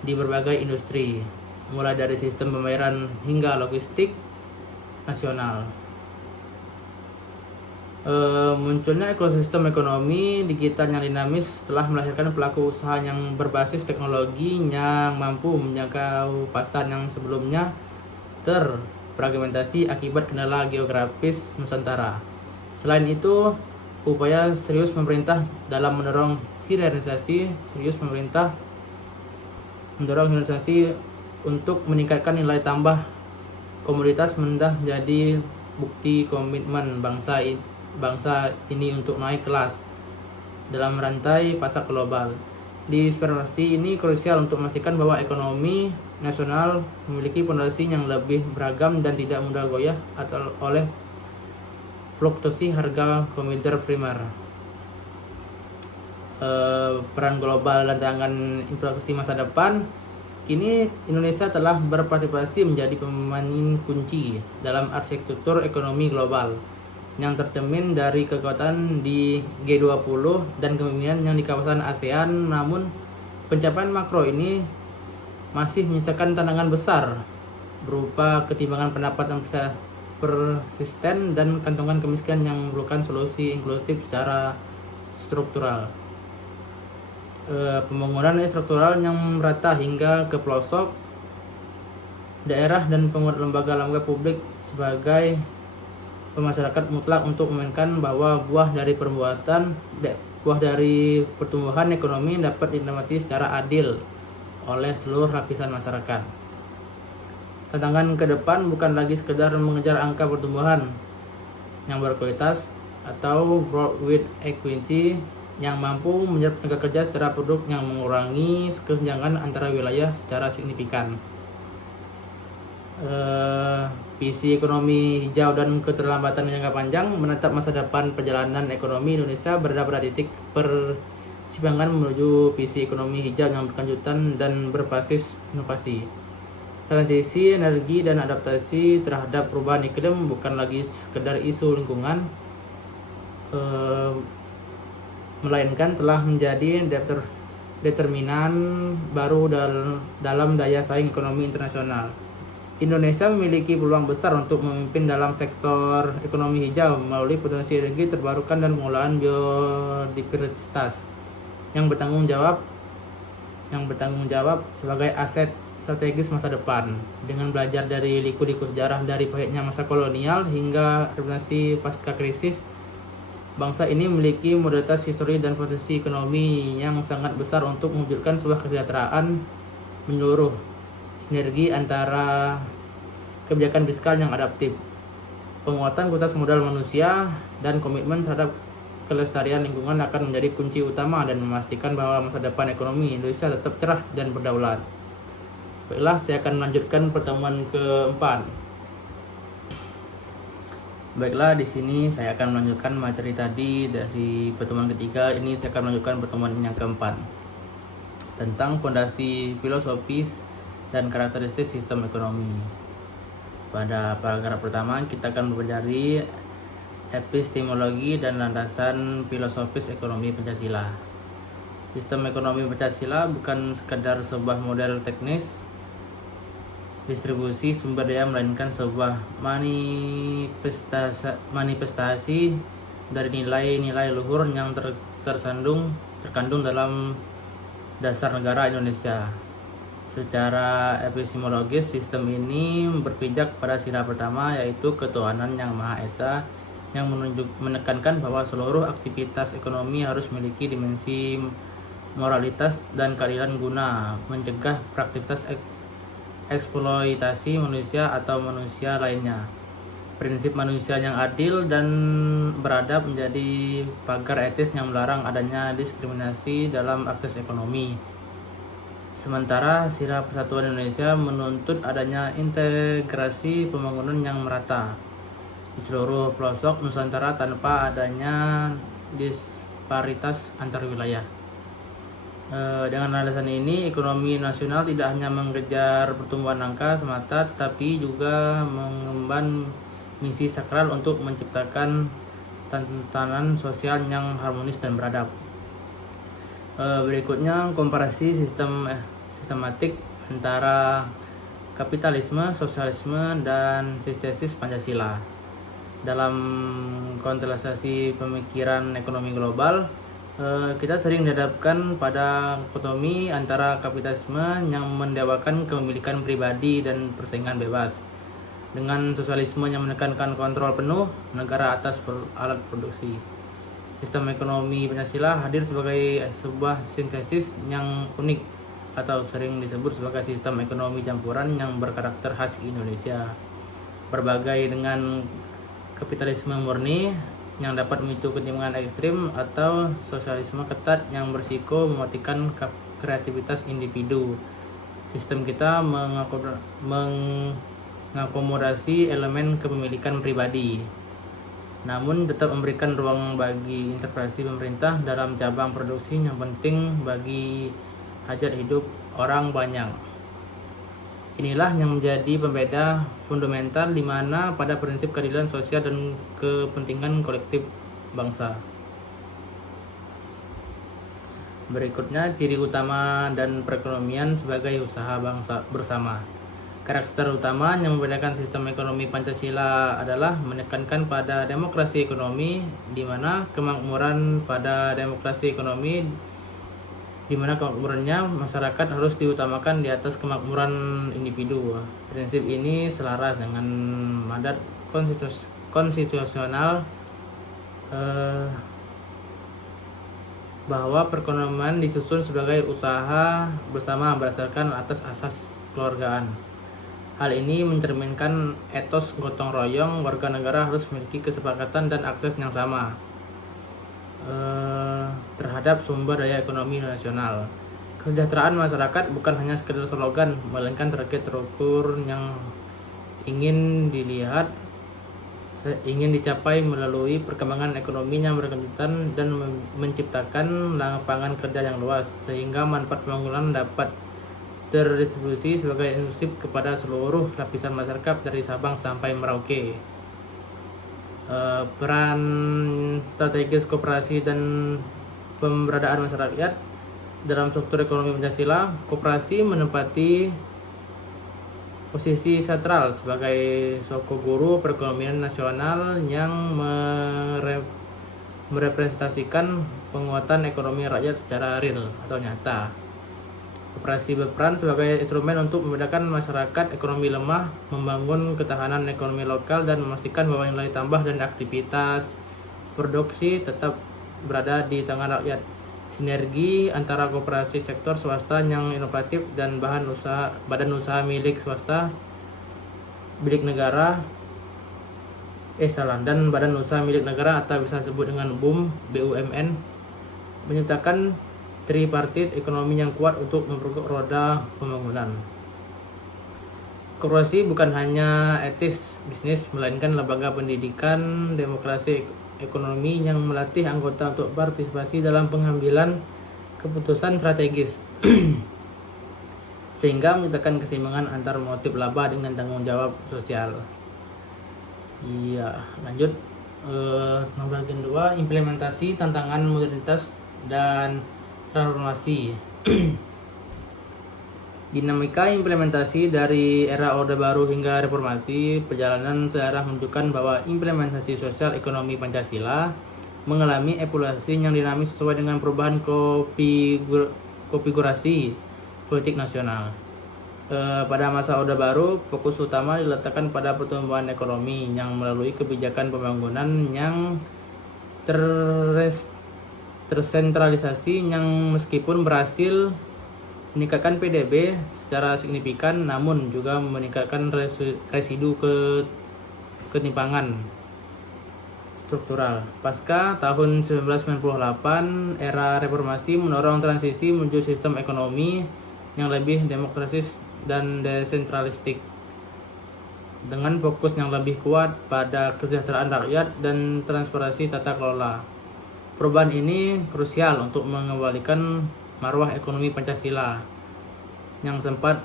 di berbagai industri, mulai dari sistem pembayaran hingga logistik nasional. Munculnya ekosistem ekonomi digital yang dinamis telah melahirkan pelaku usaha yang berbasis teknologi yang mampu menjangkau pasar yang sebelumnya terfragmentasi akibat kendala geografis Nusantara. Selain itu, upaya serius pemerintah dalam mendorong hilirisasi untuk meningkatkan nilai tambah komoditas menjadi bukti komitmen bangsa ini untuk naik kelas dalam rantai pasar global. Diversifikasi ini krusial untuk memastikan bahwa ekonomi nasional memiliki fondasi yang lebih beragam dan tidak mudah goyah oleh fluktuasi harga komoditas primer. Peran global dan tantangan inflasi masa depan. Kini Indonesia telah berpartisipasi menjadi pemain kunci dalam arsitektur ekonomi global yang tercermin dari kekuatan di G20 dan kepemimpinan yang di kawasan ASEAN. Namun pencapaian makro ini masih menyisakan tantangan besar berupa ketimbangan pendapatan persisten dan kantongan kemiskinan yang memerlukan solusi inklusif secara struktural. Pembangunan struktural yang merata hingga ke pelosok daerah dan penguatan lembaga-lembaga publik sebagai pemasyarakat mutlak untuk memainkan bahwa buah dari pertumbuhan ekonomi dapat dinikmati secara adil oleh seluruh lapisan masyarakat. Tantangan ke depan bukan lagi sekedar mengejar angka pertumbuhan yang berkualitas atau growth with equity, yang mampu menyerap tenaga kerja secara produk yang mengurangi kesenjangan antara wilayah secara signifikan. Visi ekonomi hijau dan keterlambatan jangka panjang menatap masa depan perjalanan ekonomi Indonesia berada pada titik persimpangan menuju visi ekonomi hijau yang berkelanjutan dan berbasis inovasi. Transisi energi dan adaptasi terhadap perubahan iklim bukan lagi sekedar isu lingkungan, melainkan telah menjadi determinan baru dalam daya saing ekonomi internasional. Indonesia memiliki peluang besar untuk memimpin dalam sektor ekonomi hijau melalui potensi energi terbarukan dan pengelolaan biodiversitas yang bertanggung jawab sebagai aset strategis masa depan. Dengan belajar dari liku-liku sejarah dari pahitnya masa kolonial hingga revolusi pasca krisis, bangsa ini memiliki modalitas histori dan potensi ekonomi yang sangat besar untuk mewujudkan sebuah kesejahteraan menyeluruh. Sinergi antara kebijakan fiskal yang adaptif, penguatan kualitas modal manusia, dan komitmen terhadap kelestarian lingkungan akan menjadi kunci utama dan memastikan bahwa masa depan ekonomi Indonesia tetap cerah dan berdaulat. Baiklah, saya akan melanjutkan pertemuan keempat. Baiklah, di sini saya akan melanjutkan materi tadi dari pertemuan ketiga. Ini saya akan melanjutkan pertemuan yang keempat tentang fondasi filosofis dan karakteristik sistem ekonomi. Pada paragraf pertama kita akan mempelajari epistemologi dan landasan filosofis ekonomi Pancasila. Sistem ekonomi Pancasila bukan sekadar sebuah model teknis distribusi sumber daya, melainkan sebuah manifestasi dari nilai-nilai luhur yang terkandung dalam dasar negara Indonesia. Secara epistemologis, sistem ini berpijak pada sila pertama, yaitu ketuhanan yang Maha Esa, yang menekankan bahwa seluruh aktivitas ekonomi harus memiliki dimensi moralitas dan keadilan guna mencegah praktivitas eksploitasi manusia atau manusia lainnya. Prinsip manusia yang adil dan beradab menjadi pagar etis yang melarang adanya diskriminasi dalam akses ekonomi. Sementara sila persatuan Indonesia menuntut adanya integrasi pembangunan yang merata di seluruh pelosok Nusantara tanpa adanya disparitas antar wilayah. Dengan alasan ini, ekonomi nasional tidak hanya mengejar pertumbuhan angka semata, tetapi juga mengemban misi sakral untuk menciptakan tatanan sosial yang harmonis dan beradab. Berikutnya komparasi sistematik antara kapitalisme, sosialisme, dan sintesis Pancasila. Dalam kontemplasi pemikiran ekonomi global, kita sering dihadapkan pada dikotomi antara kapitalisme yang mendewakan kepemilikan pribadi dan persaingan bebas, dengan sosialisme yang menekankan kontrol penuh negara atas alat produksi. Sistem ekonomi Pancasila hadir sebagai sebuah sintesis yang unik atau sering disebut sebagai sistem ekonomi campuran yang berkarakter khas Indonesia. Berbagai dengan kapitalisme murni yang dapat memicu ketimpangan ekstrim atau sosialisme ketat yang berisiko mematikan kreativitas individu. Sistem kita mengakomodasi elemen kepemilikan pribadi, namun tetap memberikan ruang bagi intervensi pemerintah dalam cabang produksi yang penting bagi hajat hidup orang banyak. Inilah yang menjadi pembeda fundamental di mana pada prinsip keadilan sosial dan kepentingan kolektif bangsa. Berikutnya, ciri utama dan perekonomian sebagai usaha bangsa bersama. Karakter utama yang membedakan sistem ekonomi Pancasila adalah menekankan pada demokrasi ekonomi, di mana kemakmurannya masyarakat harus diutamakan di atas kemakmuran individu. Prinsip ini selaras dengan mandat konstitusional bahwa perekonomian disusun sebagai usaha bersama berdasarkan atas asas kekeluargaan. Hal ini mencerminkan etos gotong royong warga negara harus memiliki kesepakatan dan akses yang sama. terhadap sumber daya ekonomi nasional. Kesejahteraan masyarakat bukan hanya sekedar slogan, melainkan target terukur yang ingin dicapai melalui perkembangan ekonomi yang berkelanjutan dan menciptakan lapangan kerja yang luas, sehingga manfaat pembangunan dapat terdistribusi sebagai inklusif kepada seluruh lapisan masyarakat dari Sabang sampai Merauke. Peran strategis koperasi dan pemberdayaan masyarakat dalam struktur ekonomi Pancasila, koperasi menempati posisi sentral sebagai sokoguru perekonomian nasional yang merepresentasikan penguatan ekonomi rakyat secara real atau nyata. Koperasi berperan sebagai instrumen untuk membedakan masyarakat ekonomi lemah, membangun ketahanan ekonomi lokal, dan memastikan bahwa nilai tambah dan aktivitas produksi tetap berada di tangan rakyat. Sinergi antara koperasi sektor swasta yang inovatif dan badan usaha milik swasta, dan badan usaha milik negara atau bisa disebut dengan BUMN, menciptakan tripartit ekonomi yang kuat untuk memperkuat roda pembangunan. Koperasi bukan hanya etis bisnis, melainkan lembaga pendidikan demokrasi ekonomi yang melatih anggota untuk partisipasi dalam pengambilan keputusan strategis sehingga menciptakan keseimbangan antar motif laba dengan tanggung jawab sosial. Lanjut bagian 2, implementasi tantangan modernitas dan transformasi. Dinamika implementasi dari era Orde Baru hingga reformasi, perjalanan sejarah menunjukkan bahwa implementasi sosial ekonomi Pancasila mengalami evolusi yang dinamis sesuai dengan perubahan konfigurasi politik nasional. Pada masa Orde Baru, fokus utama diletakkan pada pertumbuhan ekonomi yang melalui kebijakan pembangunan yang tersentralisasi, yang meskipun berhasil meningkatkan PDB secara signifikan, namun juga meningkatkan residu ketimpangan struktural. Pasca tahun 1998, era reformasi mendorong transisi menuju sistem ekonomi yang lebih demokratis dan desentralistik, dengan fokus yang lebih kuat pada kesejahteraan rakyat dan transparansi tata kelola. Perubahan ini krusial untuk mengembalikan marwah ekonomi Pancasila yang sempat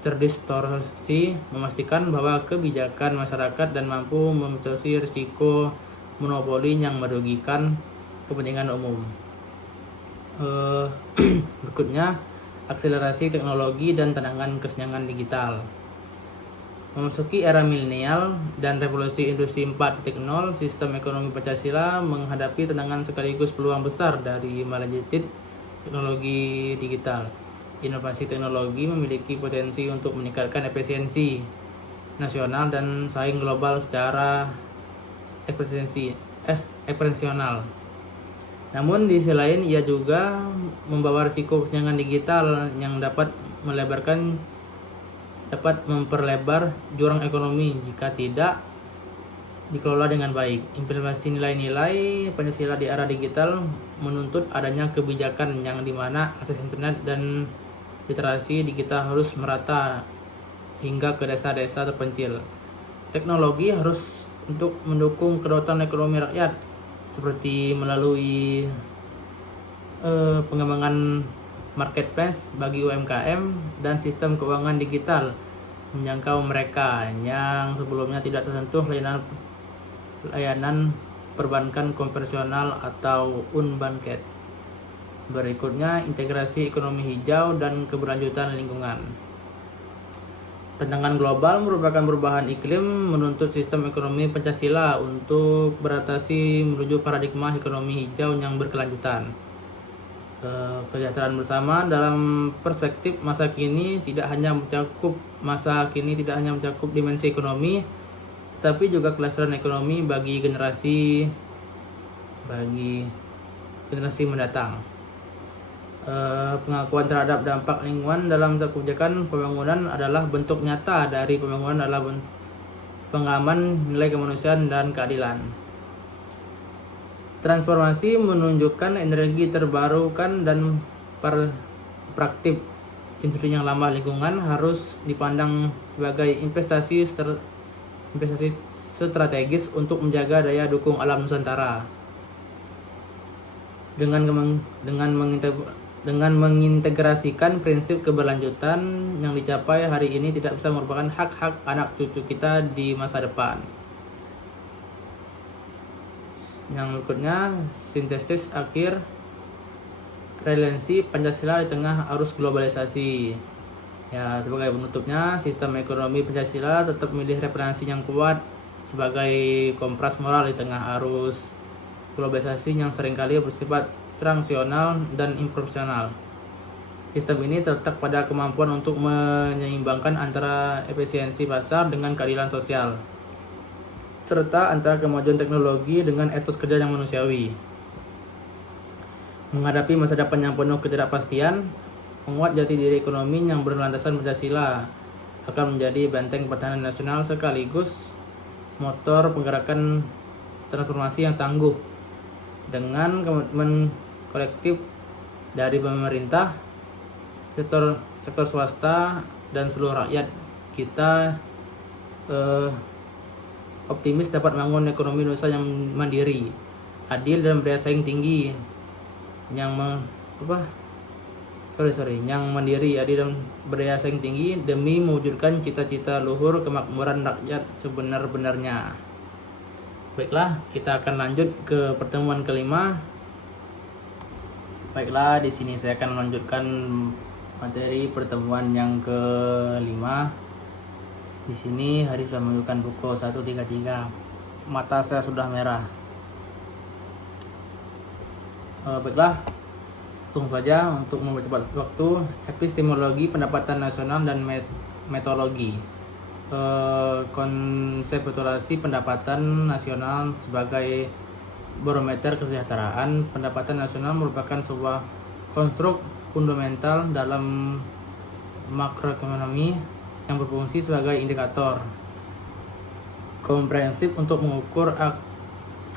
terdistorsi, memastikan bahwa kebijakan masyarakat dan mampu memutuskan risiko monopoli yang merugikan kepentingan umum. Berikutnya, akselerasi teknologi dan tantangan kesenjangan digital. Memasuki era milenial dan revolusi industri 4.0, sistem ekonomi Pancasila menghadapi tantangan sekaligus peluang besar dari melejitnya teknologi digital. Inovasi teknologi memiliki potensi untuk meningkatkan efisiensi nasional dan saing global secara eksponensial. Namun di sisi lain, ia juga membawa risiko kesenjangan digital yang dapat memperlebar jurang ekonomi jika tidak dikelola dengan baik. Implementasi nilai-nilai Pancasila di era digital menuntut adanya kebijakan yang dimana akses internet dan literasi digital harus merata hingga ke desa-desa terpencil. Teknologi harus untuk mendukung kedaulatan ekonomi rakyat, seperti melalui pengembangan marketplace bagi UMKM dan sistem keuangan digital menjangkau mereka yang sebelumnya tidak tersentuh layanan perbankan konvensional atau unbanked. Berikutnya, integrasi ekonomi hijau dan keberlanjutan lingkungan. Tantangan global merupakan perubahan iklim menuntut sistem ekonomi Pancasila untuk beradaptasi menuju paradigma ekonomi hijau yang berkelanjutan. Kesejahteraan bersama dalam perspektif masa kini tidak hanya mencakup dimensi ekonomi, tetapi juga kelestarian ekonomi bagi generasi mendatang. Pengakuan terhadap dampak lingkungan dalam kebijakan pembangunan adalah bentuk nyata dari pembangunan pengalaman nilai kemanusiaan dan keadilan. Transformasi menunjukkan energi terbarukan dan praktik industri yang ramah lingkungan harus dipandang sebagai investasi strategis untuk menjaga daya dukung alam Nusantara. Dengan mengintegrasikan prinsip keberlanjutan yang dicapai hari ini tidak bisa merupakan hak-hak anak cucu kita di masa depan. Yang berikutnya, sintesis akhir relevansi Pancasila di tengah arus globalisasi. Ya, sebagai penutupnya, sistem ekonomi Pancasila tetap memilih referensi yang kuat sebagai kompras moral di tengah arus globalisasi yang seringkali bersifat transaksional dan impersonal. Sistem ini terletak pada kemampuan untuk menyeimbangkan antara efisiensi pasar dengan keadilan sosial, serta antara kemajuan teknologi dengan etos kerja yang manusiawi. Menghadapi masa depan yang penuh ketidakpastian, menguat jati diri ekonomi yang berlandasan Pancasila akan menjadi benteng pertahanan nasional sekaligus motor penggerakkan transformasi yang tangguh. Dengan komitmen kolektif dari pemerintah, sektor swasta, dan seluruh rakyat, kita optimis dapat membangun ekonomi Indonesia yang mandiri, adil dan berdaya saing tinggi, yang mandiri, adil dan berdaya saing tinggi demi mewujudkan cita-cita luhur kemakmuran rakyat sebenar-benarnya. Baiklah, kita akan lanjut ke pertemuan kelima. Baiklah, di sini saya akan melanjutkan materi pertemuan yang kelima. Di sini hari sudah menunjukkan pukul 1.33. Mata saya sudah merah. Baiklah, langsung saja untuk mempercepat waktu. Epistemologi pendapatan nasional dan metodologi. Konseptualisasi pendapatan nasional sebagai barometer kesejahteraan. Pendapatan nasional merupakan sebuah konstruk fundamental dalam makroekonomi yang berfungsi sebagai indikator komprehensif untuk mengukur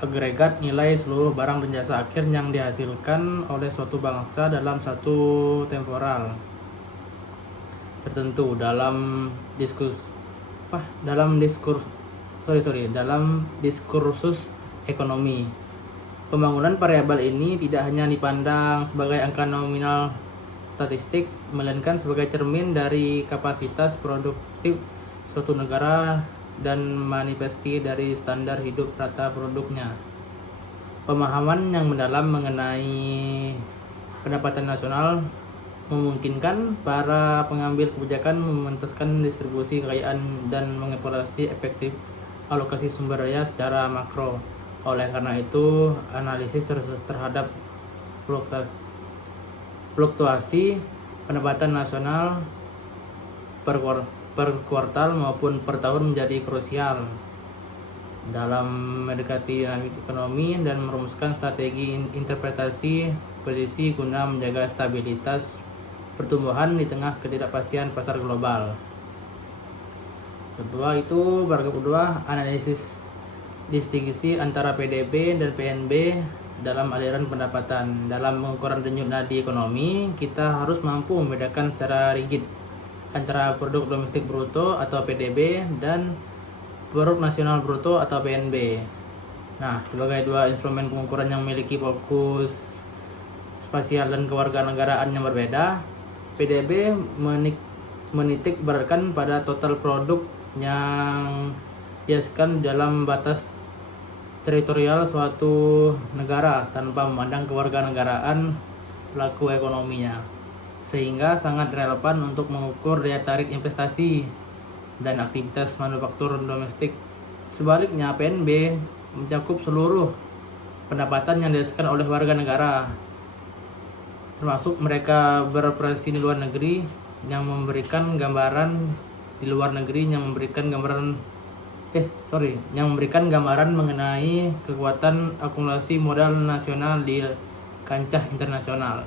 agregat nilai seluruh barang dan jasa akhir yang dihasilkan oleh suatu bangsa dalam satu temporal tertentu. Dalam diskursus ekonomi, pembangunan variabel ini tidak hanya dipandang sebagai angka nominal statistik, melainkan sebagai cermin dari kapasitas produktif suatu negara dan manifesti dari standar hidup rata produknya. Pemahaman yang mendalam mengenai pendapatan nasional memungkinkan para pengambil kebijakan mementaskan distribusi kekayaan dan mengevaluasi efektif alokasi sumber daya secara makro. Oleh karena itu, analisis terhadap fluktuasi pendapatan nasional per kuartal maupun per tahun menjadi krusial dalam mendekati dinamik ekonomi dan merumuskan strategi interpretasi prediksi guna menjaga stabilitas pertumbuhan di tengah ketidakpastian pasar global. Paragraf kedua, analisis distingsi antara PDB dan PNB dalam aliran pendapatan. Dalam pengukuran denyut nadi ekonomi, kita harus mampu membedakan secara rigid antara produk domestik bruto atau PDB dan produk nasional bruto atau PNB. Nah, sebagai dua instrumen pengukuran yang memiliki fokus spasial dan kewarganegaraan yang berbeda, PDB menitik beratkan pada total produk yang dihasilkan dalam batas teritorial suatu negara tanpa memandang kewarganegaraan pelaku ekonominya, sehingga sangat relevan untuk mengukur daya tarik investasi dan aktivitas manufaktur domestik. Sebaliknya, PNB mencakup seluruh pendapatan yang dihasilkan oleh warga negara, termasuk mereka beroperasi di luar negeri yang memberikan gambaran mengenai kekuatan akumulasi modal nasional di kancah internasional.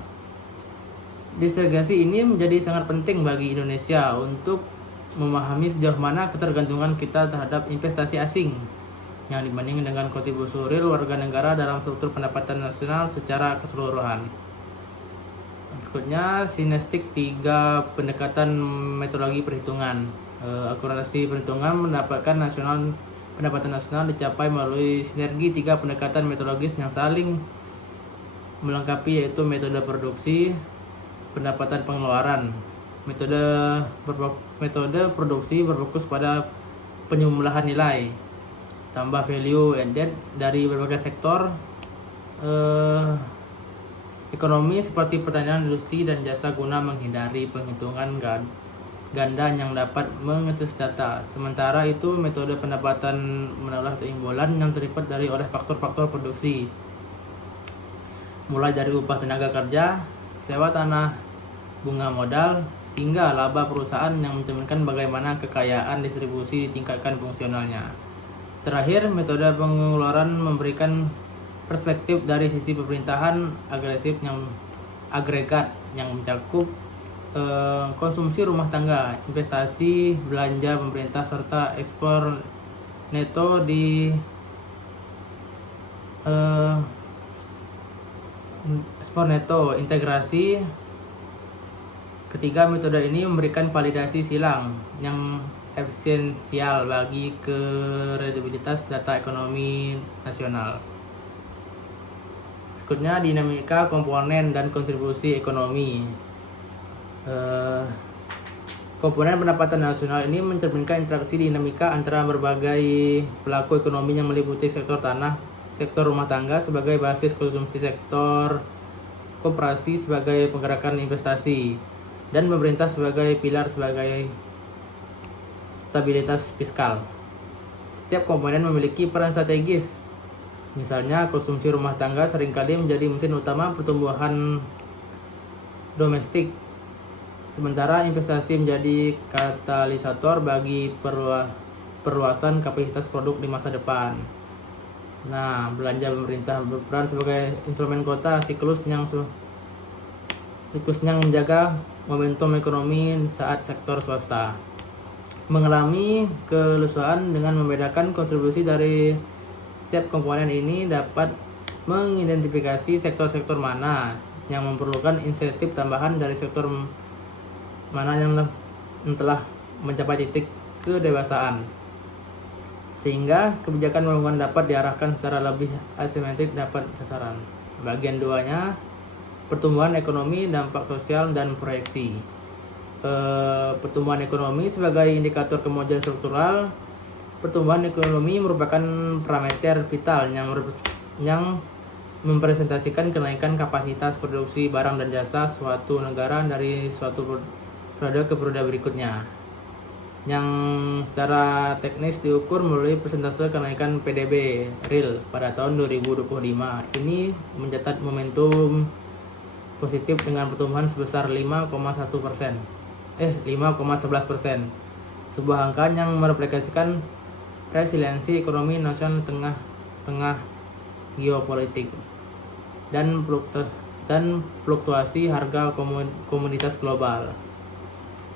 Disagresi ini menjadi sangat penting bagi Indonesia untuk memahami sejauh mana ketergantungan kita terhadap investasi asing yang dibanding dengan kontribusi real warga negara dalam struktur pendapatan nasional secara keseluruhan. Berikutnya, sinestik 3 pendekatan metodologi perhitungan. Akurasi perhitungan pendapatan nasional dicapai melalui sinergi 3 pendekatan metodologis yang saling melengkapi, yaitu metode produksi, pendapatan pengeluaran. Metode produksi berfokus pada penyembelahan nilai tambah value added dari berbagai sektor ekonomi seperti pertanian, industri, dan jasa guna menghindari penghitungan ganda yang dapat mengetes data. Sementara itu, metode pendapatan menolak keimbangan yang terlibat oleh faktor-faktor produksi, mulai dari upah tenaga kerja, sewa tanah, bunga modal, hingga laba perusahaan, yang mencerminkan bagaimana kekayaan distribusi ditingkatkan fungsionalnya. Terakhir, metode pengeluaran memberikan perspektif dari sisi pemerintahan agregat yang mencakup konsumsi rumah tangga, investasi, belanja pemerintah, serta ekspor neto integrasi. Ketiga, metode ini memberikan validasi silang yang esensial bagi kredibilitas data ekonomi nasional. Berikutnya, dinamika komponen dan kontribusi ekonomi. Komponen pendapatan nasional ini mencerminkan interaksi dinamika antara berbagai pelaku ekonomi yang meliputi sektor tanah, sektor rumah tangga sebagai basis konsumsi, sektor koperasi sebagai penggerakan investasi, dan pemerintah sebagai pilar sebagai stabilitas fiskal. Setiap komponen memiliki peran strategis. Misalnya, konsumsi rumah tangga seringkali menjadi mesin utama pertumbuhan domestik, sementara investasi menjadi katalisator bagi perluasan kapasitas produk di masa depan. Nah, belanja pemerintah berperan sebagai instrumen kota siklus yang menjaga momentum ekonomi saat sektor swasta mengalami keluasan. Dengan membedakan kontribusi dari setiap komponen ini dapat mengidentifikasi sektor-sektor mana yang memerlukan insentif tambahan dari sektor mana yang telah mencapai titik kedewasaan, sehingga kebijakan pembangunan dapat diarahkan secara lebih asimetrik dapat sasaran. Bagian 2-nya, pertumbuhan ekonomi, dampak sosial, dan proyeksi. Pertumbuhan ekonomi sebagai indikator kemajuan struktural. Pertumbuhan ekonomi merupakan parameter vital yang mempresentasikan kenaikan kapasitas produksi barang dan jasa suatu negara dari suatu periode ke periode berikutnya, yang secara teknis diukur melalui persentase kenaikan PDB real pada tahun 2025. Ini mencatat momentum positif dengan pertumbuhan sebesar 5,11%, sebuah angka yang merefleksikan resiliensi ekonomi nasional tengah geopolitik dan fluktuasi harga komoditas global.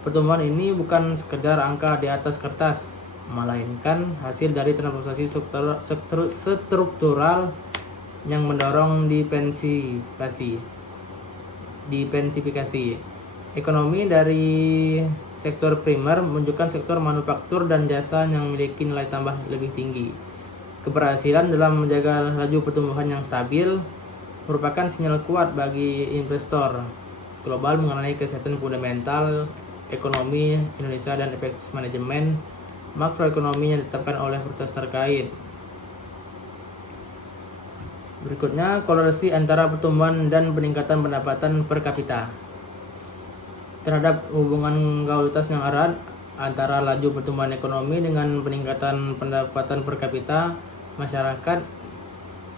Pertumbuhan ini bukan sekedar angka di atas kertas, melainkan hasil dari transformasi struktural yang mendorong diversifikasi ekonomi dari sektor primer menunjukkan sektor manufaktur dan jasa yang memiliki nilai tambah lebih tinggi. Keberhasilan dalam menjaga laju pertumbuhan yang stabil merupakan sinyal kuat bagi investor global mengenai kesehatan fundamental ekonomi Indonesia dan efektivitas manajemen makroekonomi yang ditetapkan oleh otoritas terkait. Berikutnya, korelasi antara pertumbuhan dan peningkatan pendapatan per kapita. Terhadap hubungan kausalitas yang erat antara laju pertumbuhan ekonomi dengan peningkatan pendapatan per kapita masyarakat,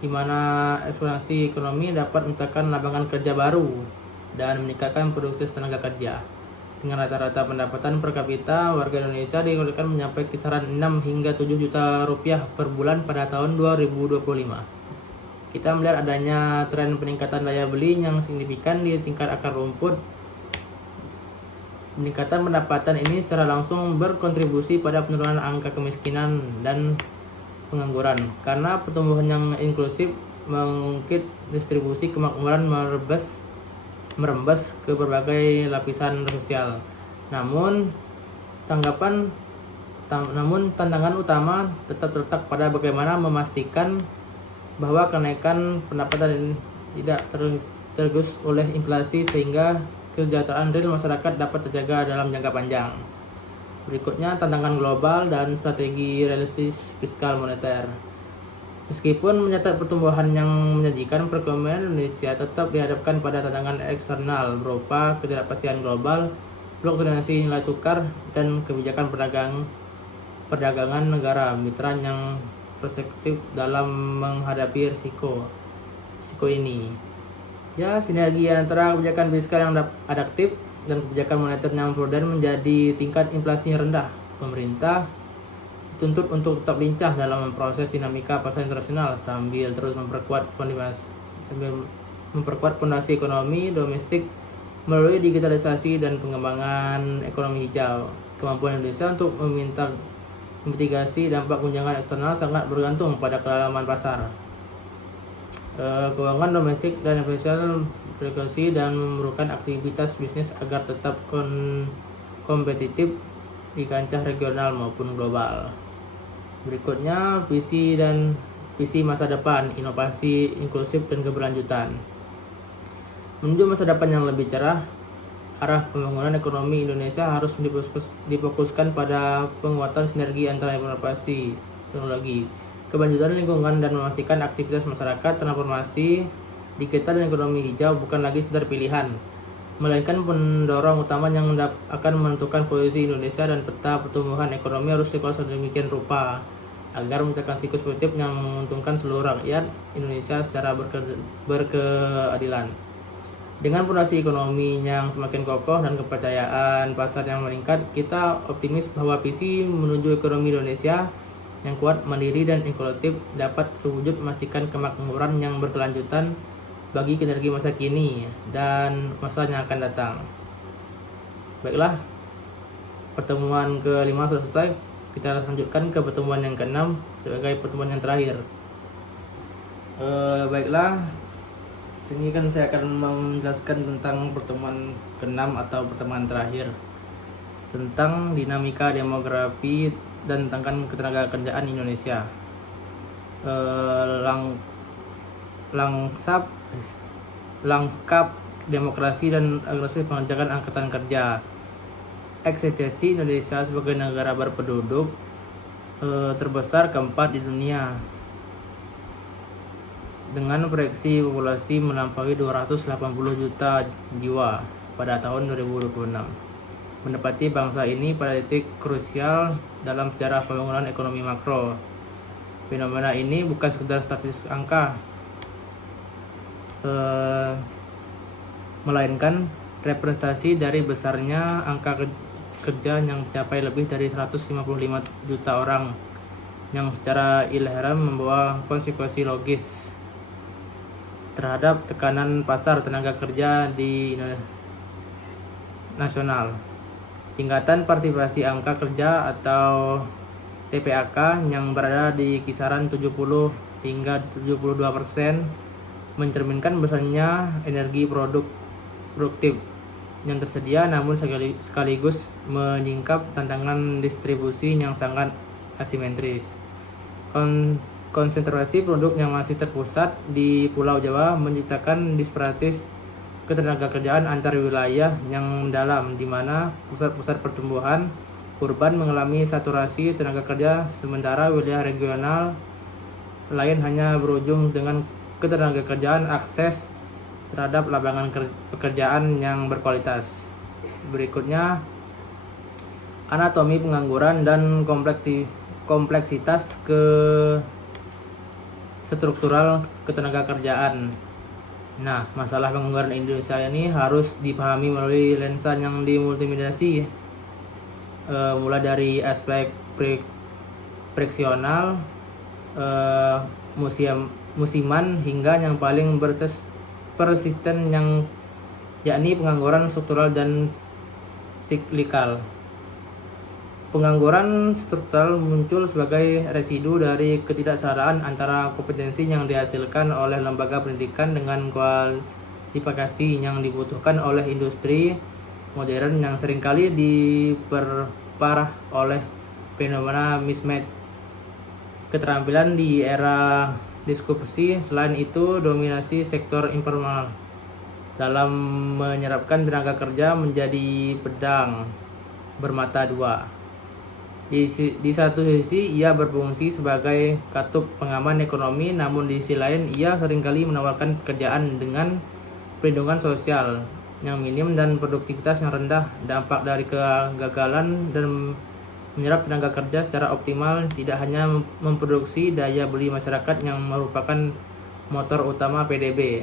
di mana ekspansi ekonomi dapat menciptakan lapangan kerja baru dan meningkatkan produksi tenaga kerja. Dengan rata-rata pendapatan per kapita warga Indonesia diperkirakan mencapai kisaran 6 hingga 7 juta rupiah per bulan pada tahun 2025. Kita melihat adanya tren peningkatan daya beli yang signifikan di tingkat akar rumput. Peningkatan pendapatan ini secara langsung berkontribusi pada penurunan angka kemiskinan dan pengangguran. Karena pertumbuhan yang inklusif mengungkit distribusi kemakmuran merembes ke berbagai lapisan sosial. Namun tantangan utama tetap terletak pada bagaimana memastikan bahwa kenaikan pendapatan tidak tergerus oleh inflasi sehingga kesejahteraan real masyarakat dapat terjaga dalam jangka panjang. Berikutnya, tantangan global dan strategi realistis fiskal moneter. Meskipun mencatat pertumbuhan yang menjanjikan, perekonomian Indonesia tetap dihadapkan pada tantangan eksternal berupa ketidakpastian global, fluktuasi nilai tukar, dan kebijakan perdagangan negara mitra yang perspektif dalam menghadapi risiko ini. Ya, sinergi antara kebijakan fiskal yang adaptif dan kebijakan moneter yang prudent menjadi tingkat inflasi yang rendah. Pemerintah dituntut untuk tetap lincah dalam memproses dinamika pasar internasional sambil terus memperkuat fondasi ekonomi domestik melalui digitalisasi dan pengembangan ekonomi hijau. Kemampuan Indonesia untuk memitigasi dampak guncangan eksternal sangat bergantung pada kedalaman pasar, keuangan domestik dan investor berkreasi dan memerlukan aktivitas bisnis agar tetap kompetitif di kancah regional maupun global. Berikutnya, visi masa depan, inovasi inklusif dan keberlanjutan. Menuju masa depan yang lebih cerah, arah pembangunan ekonomi Indonesia harus difokuskan pada penguatan sinergi antara inovasi, teknologi, keberlanjutan lingkungan, dan memastikan aktivitas masyarakat transformasi digital dan ekonomi hijau bukan lagi sekedar pilihan, melainkan pendorong utama yang akan menentukan posisi Indonesia dan peta pertumbuhan ekonomi harus dikelola sedemikian rupa agar menciptakan siklus positif yang menguntungkan seluruh rakyat Indonesia secara berkeadilan. Dengan fondasi ekonomi yang semakin kokoh dan kepercayaan pasar yang meningkat, kita optimis bahwa visi menuju ekonomi Indonesia yang kuat, mandiri, dan inklusif dapat terwujud memastikan kemakmuran yang berkelanjutan bagi energi masa kini dan masa yang akan datang. Baiklah, pertemuan ke-5 selesai. Kita lanjutkan ke pertemuan yang ke-6 sebagai pertemuan yang terakhir. Baiklah, sini kan saya akan menjelaskan tentang pertemuan ke-6 atau pertemuan terakhir, tentang dinamika demografi dan tentang ketenagakerjaan Indonesia. Langkap demokrasi dan agresif pengerjaan angkatan kerja. Eksistensi Indonesia sebagai negara berpenduduk terbesar keempat di dunia dengan proyeksi populasi melampaui 280 juta jiwa pada tahun 2026, mendapati bangsa ini pada titik krusial dalam sejarah pembangunan ekonomi makro. Fenomena ini bukan sekedar statistik angka, melainkan representasi dari besarnya angka kerja yang mencapai lebih dari 155 juta orang yang secara inheren membawa konsekuensi logis terhadap tekanan pasar tenaga kerja di nasional. Tingkatan partisipasi angka kerja atau TPAK yang berada di kisaran 70 hingga 72% mencerminkan besarnya energi produktif yang tersedia, namun sekaligus menyingkap tantangan distribusi yang sangat asimetris. Konsentrasi penduduk yang masih terpusat di Pulau Jawa menciptakan disparitas ketenagakerjaan antar wilayah yang dalam, di mana pusat-pusat pertumbuhan urban mengalami saturasi tenaga kerja, sementara wilayah regional lain hanya berujung dengan ketenagakerjaan akses terhadap lapangan pekerjaan yang berkualitas. Berikutnya, anatomi pengangguran dan kompleksitas struktural ketenagakerjaan. Nah, masalah pengangguran Indonesia ini harus dipahami melalui lensa yang dimultimediasi, mulai dari aspek friksional, musiman, hingga yang paling persisten yakni pengangguran struktural dan siklikal. Pengangguran struktural muncul sebagai residu dari ketidaksetaraan antara kompetensi yang dihasilkan oleh lembaga pendidikan dengan kualifikasi yang dibutuhkan oleh industri modern yang seringkali diperparah oleh fenomena mismatch keterampilan di era diskusi. Selain itu, dominasi sektor informal dalam menyerapkan tenaga kerja menjadi pedang bermata dua. Di satu sisi ia berfungsi sebagai katup pengaman ekonomi, namun di sisi lain ia seringkali menawarkan pekerjaan dengan perlindungan sosial yang minim dan produktivitas yang rendah. Dampak dari kegagalan dan menyerap tenaga kerja secara optimal tidak hanya memproduksi daya beli masyarakat yang merupakan motor utama PDB,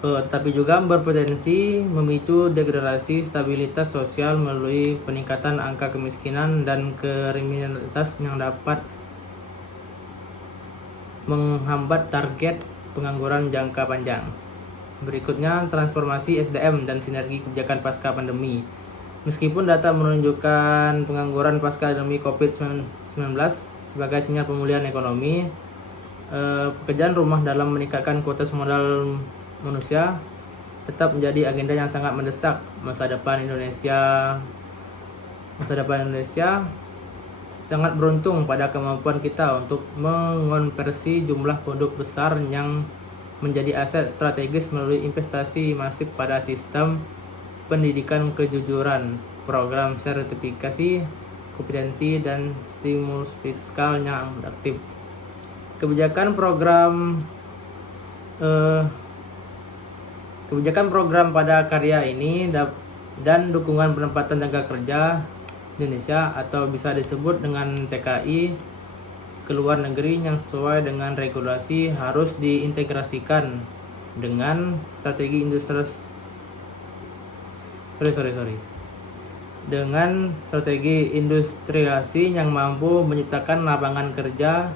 tetapi juga berpotensi memicu degradasi stabilitas sosial melalui peningkatan angka kemiskinan dan kriminalitas yang dapat menghambat target pengangguran jangka panjang. Berikutnya, transformasi SDM dan sinergi kebijakan pasca pandemi. Meskipun data menunjukkan pengangguran pasca pandemi COVID-19 sebagai sinyal pemulihan ekonomi, pekerjaan rumah dalam meningkatkan kualitas modal manusia tetap menjadi agenda yang sangat mendesak. Masa depan Indonesia sangat beruntung pada kemampuan kita untuk mengonversi jumlah penduduk besar yang menjadi aset strategis melalui investasi masif pada sistem pendidikan kejujuran, program sertifikasi kompetensi, dan stimulus fiskal yang aktif. Kebijakan program pada karya ini dan dukungan penempatan tenaga kerja Indonesia atau bisa disebut dengan TKI ke luar negeri yang sesuai dengan regulasi harus diintegrasikan dengan strategi dengan strategi industrialisasi yang mampu menciptakan lapangan kerja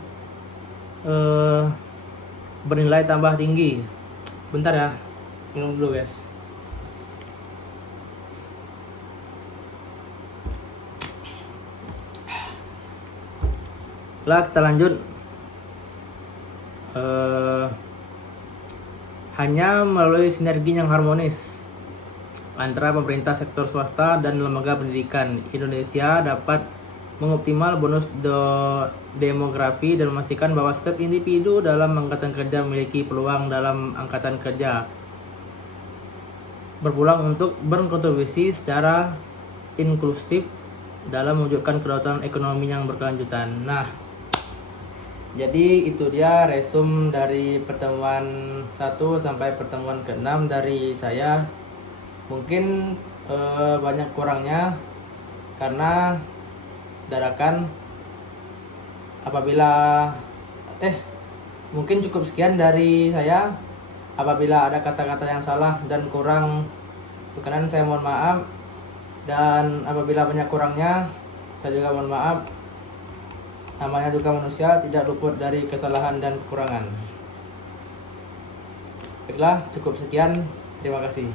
bernilai tambah tinggi. Bentar ya, minum dulu guys. Kita lanjut. Hanya melalui sinergi yang harmonis antara pemerintah, sektor swasta, dan lembaga pendidikan, Indonesia dapat mengoptimal bonus demografi dan memastikan bahwa setiap individu dalam angkatan kerja memiliki peluang dalam angkatan kerja berpulang untuk berkontribusi secara inklusif dalam mewujudkan kedaulatan ekonomi yang berkelanjutan. Nah, jadi itu dia resume dari pertemuan 1 sampai pertemuan ke-6 dari saya. Mungkin banyak kurangnya karena dadakan. Mungkin cukup sekian dari saya. Apabila ada kata-kata yang salah dan kurang berkenan, saya mohon maaf. Dan apabila banyak kurangnya, saya juga mohon maaf. Namanya juga manusia, tidak luput dari kesalahan dan kekurangan. Baiklah, cukup sekian. Terima kasih.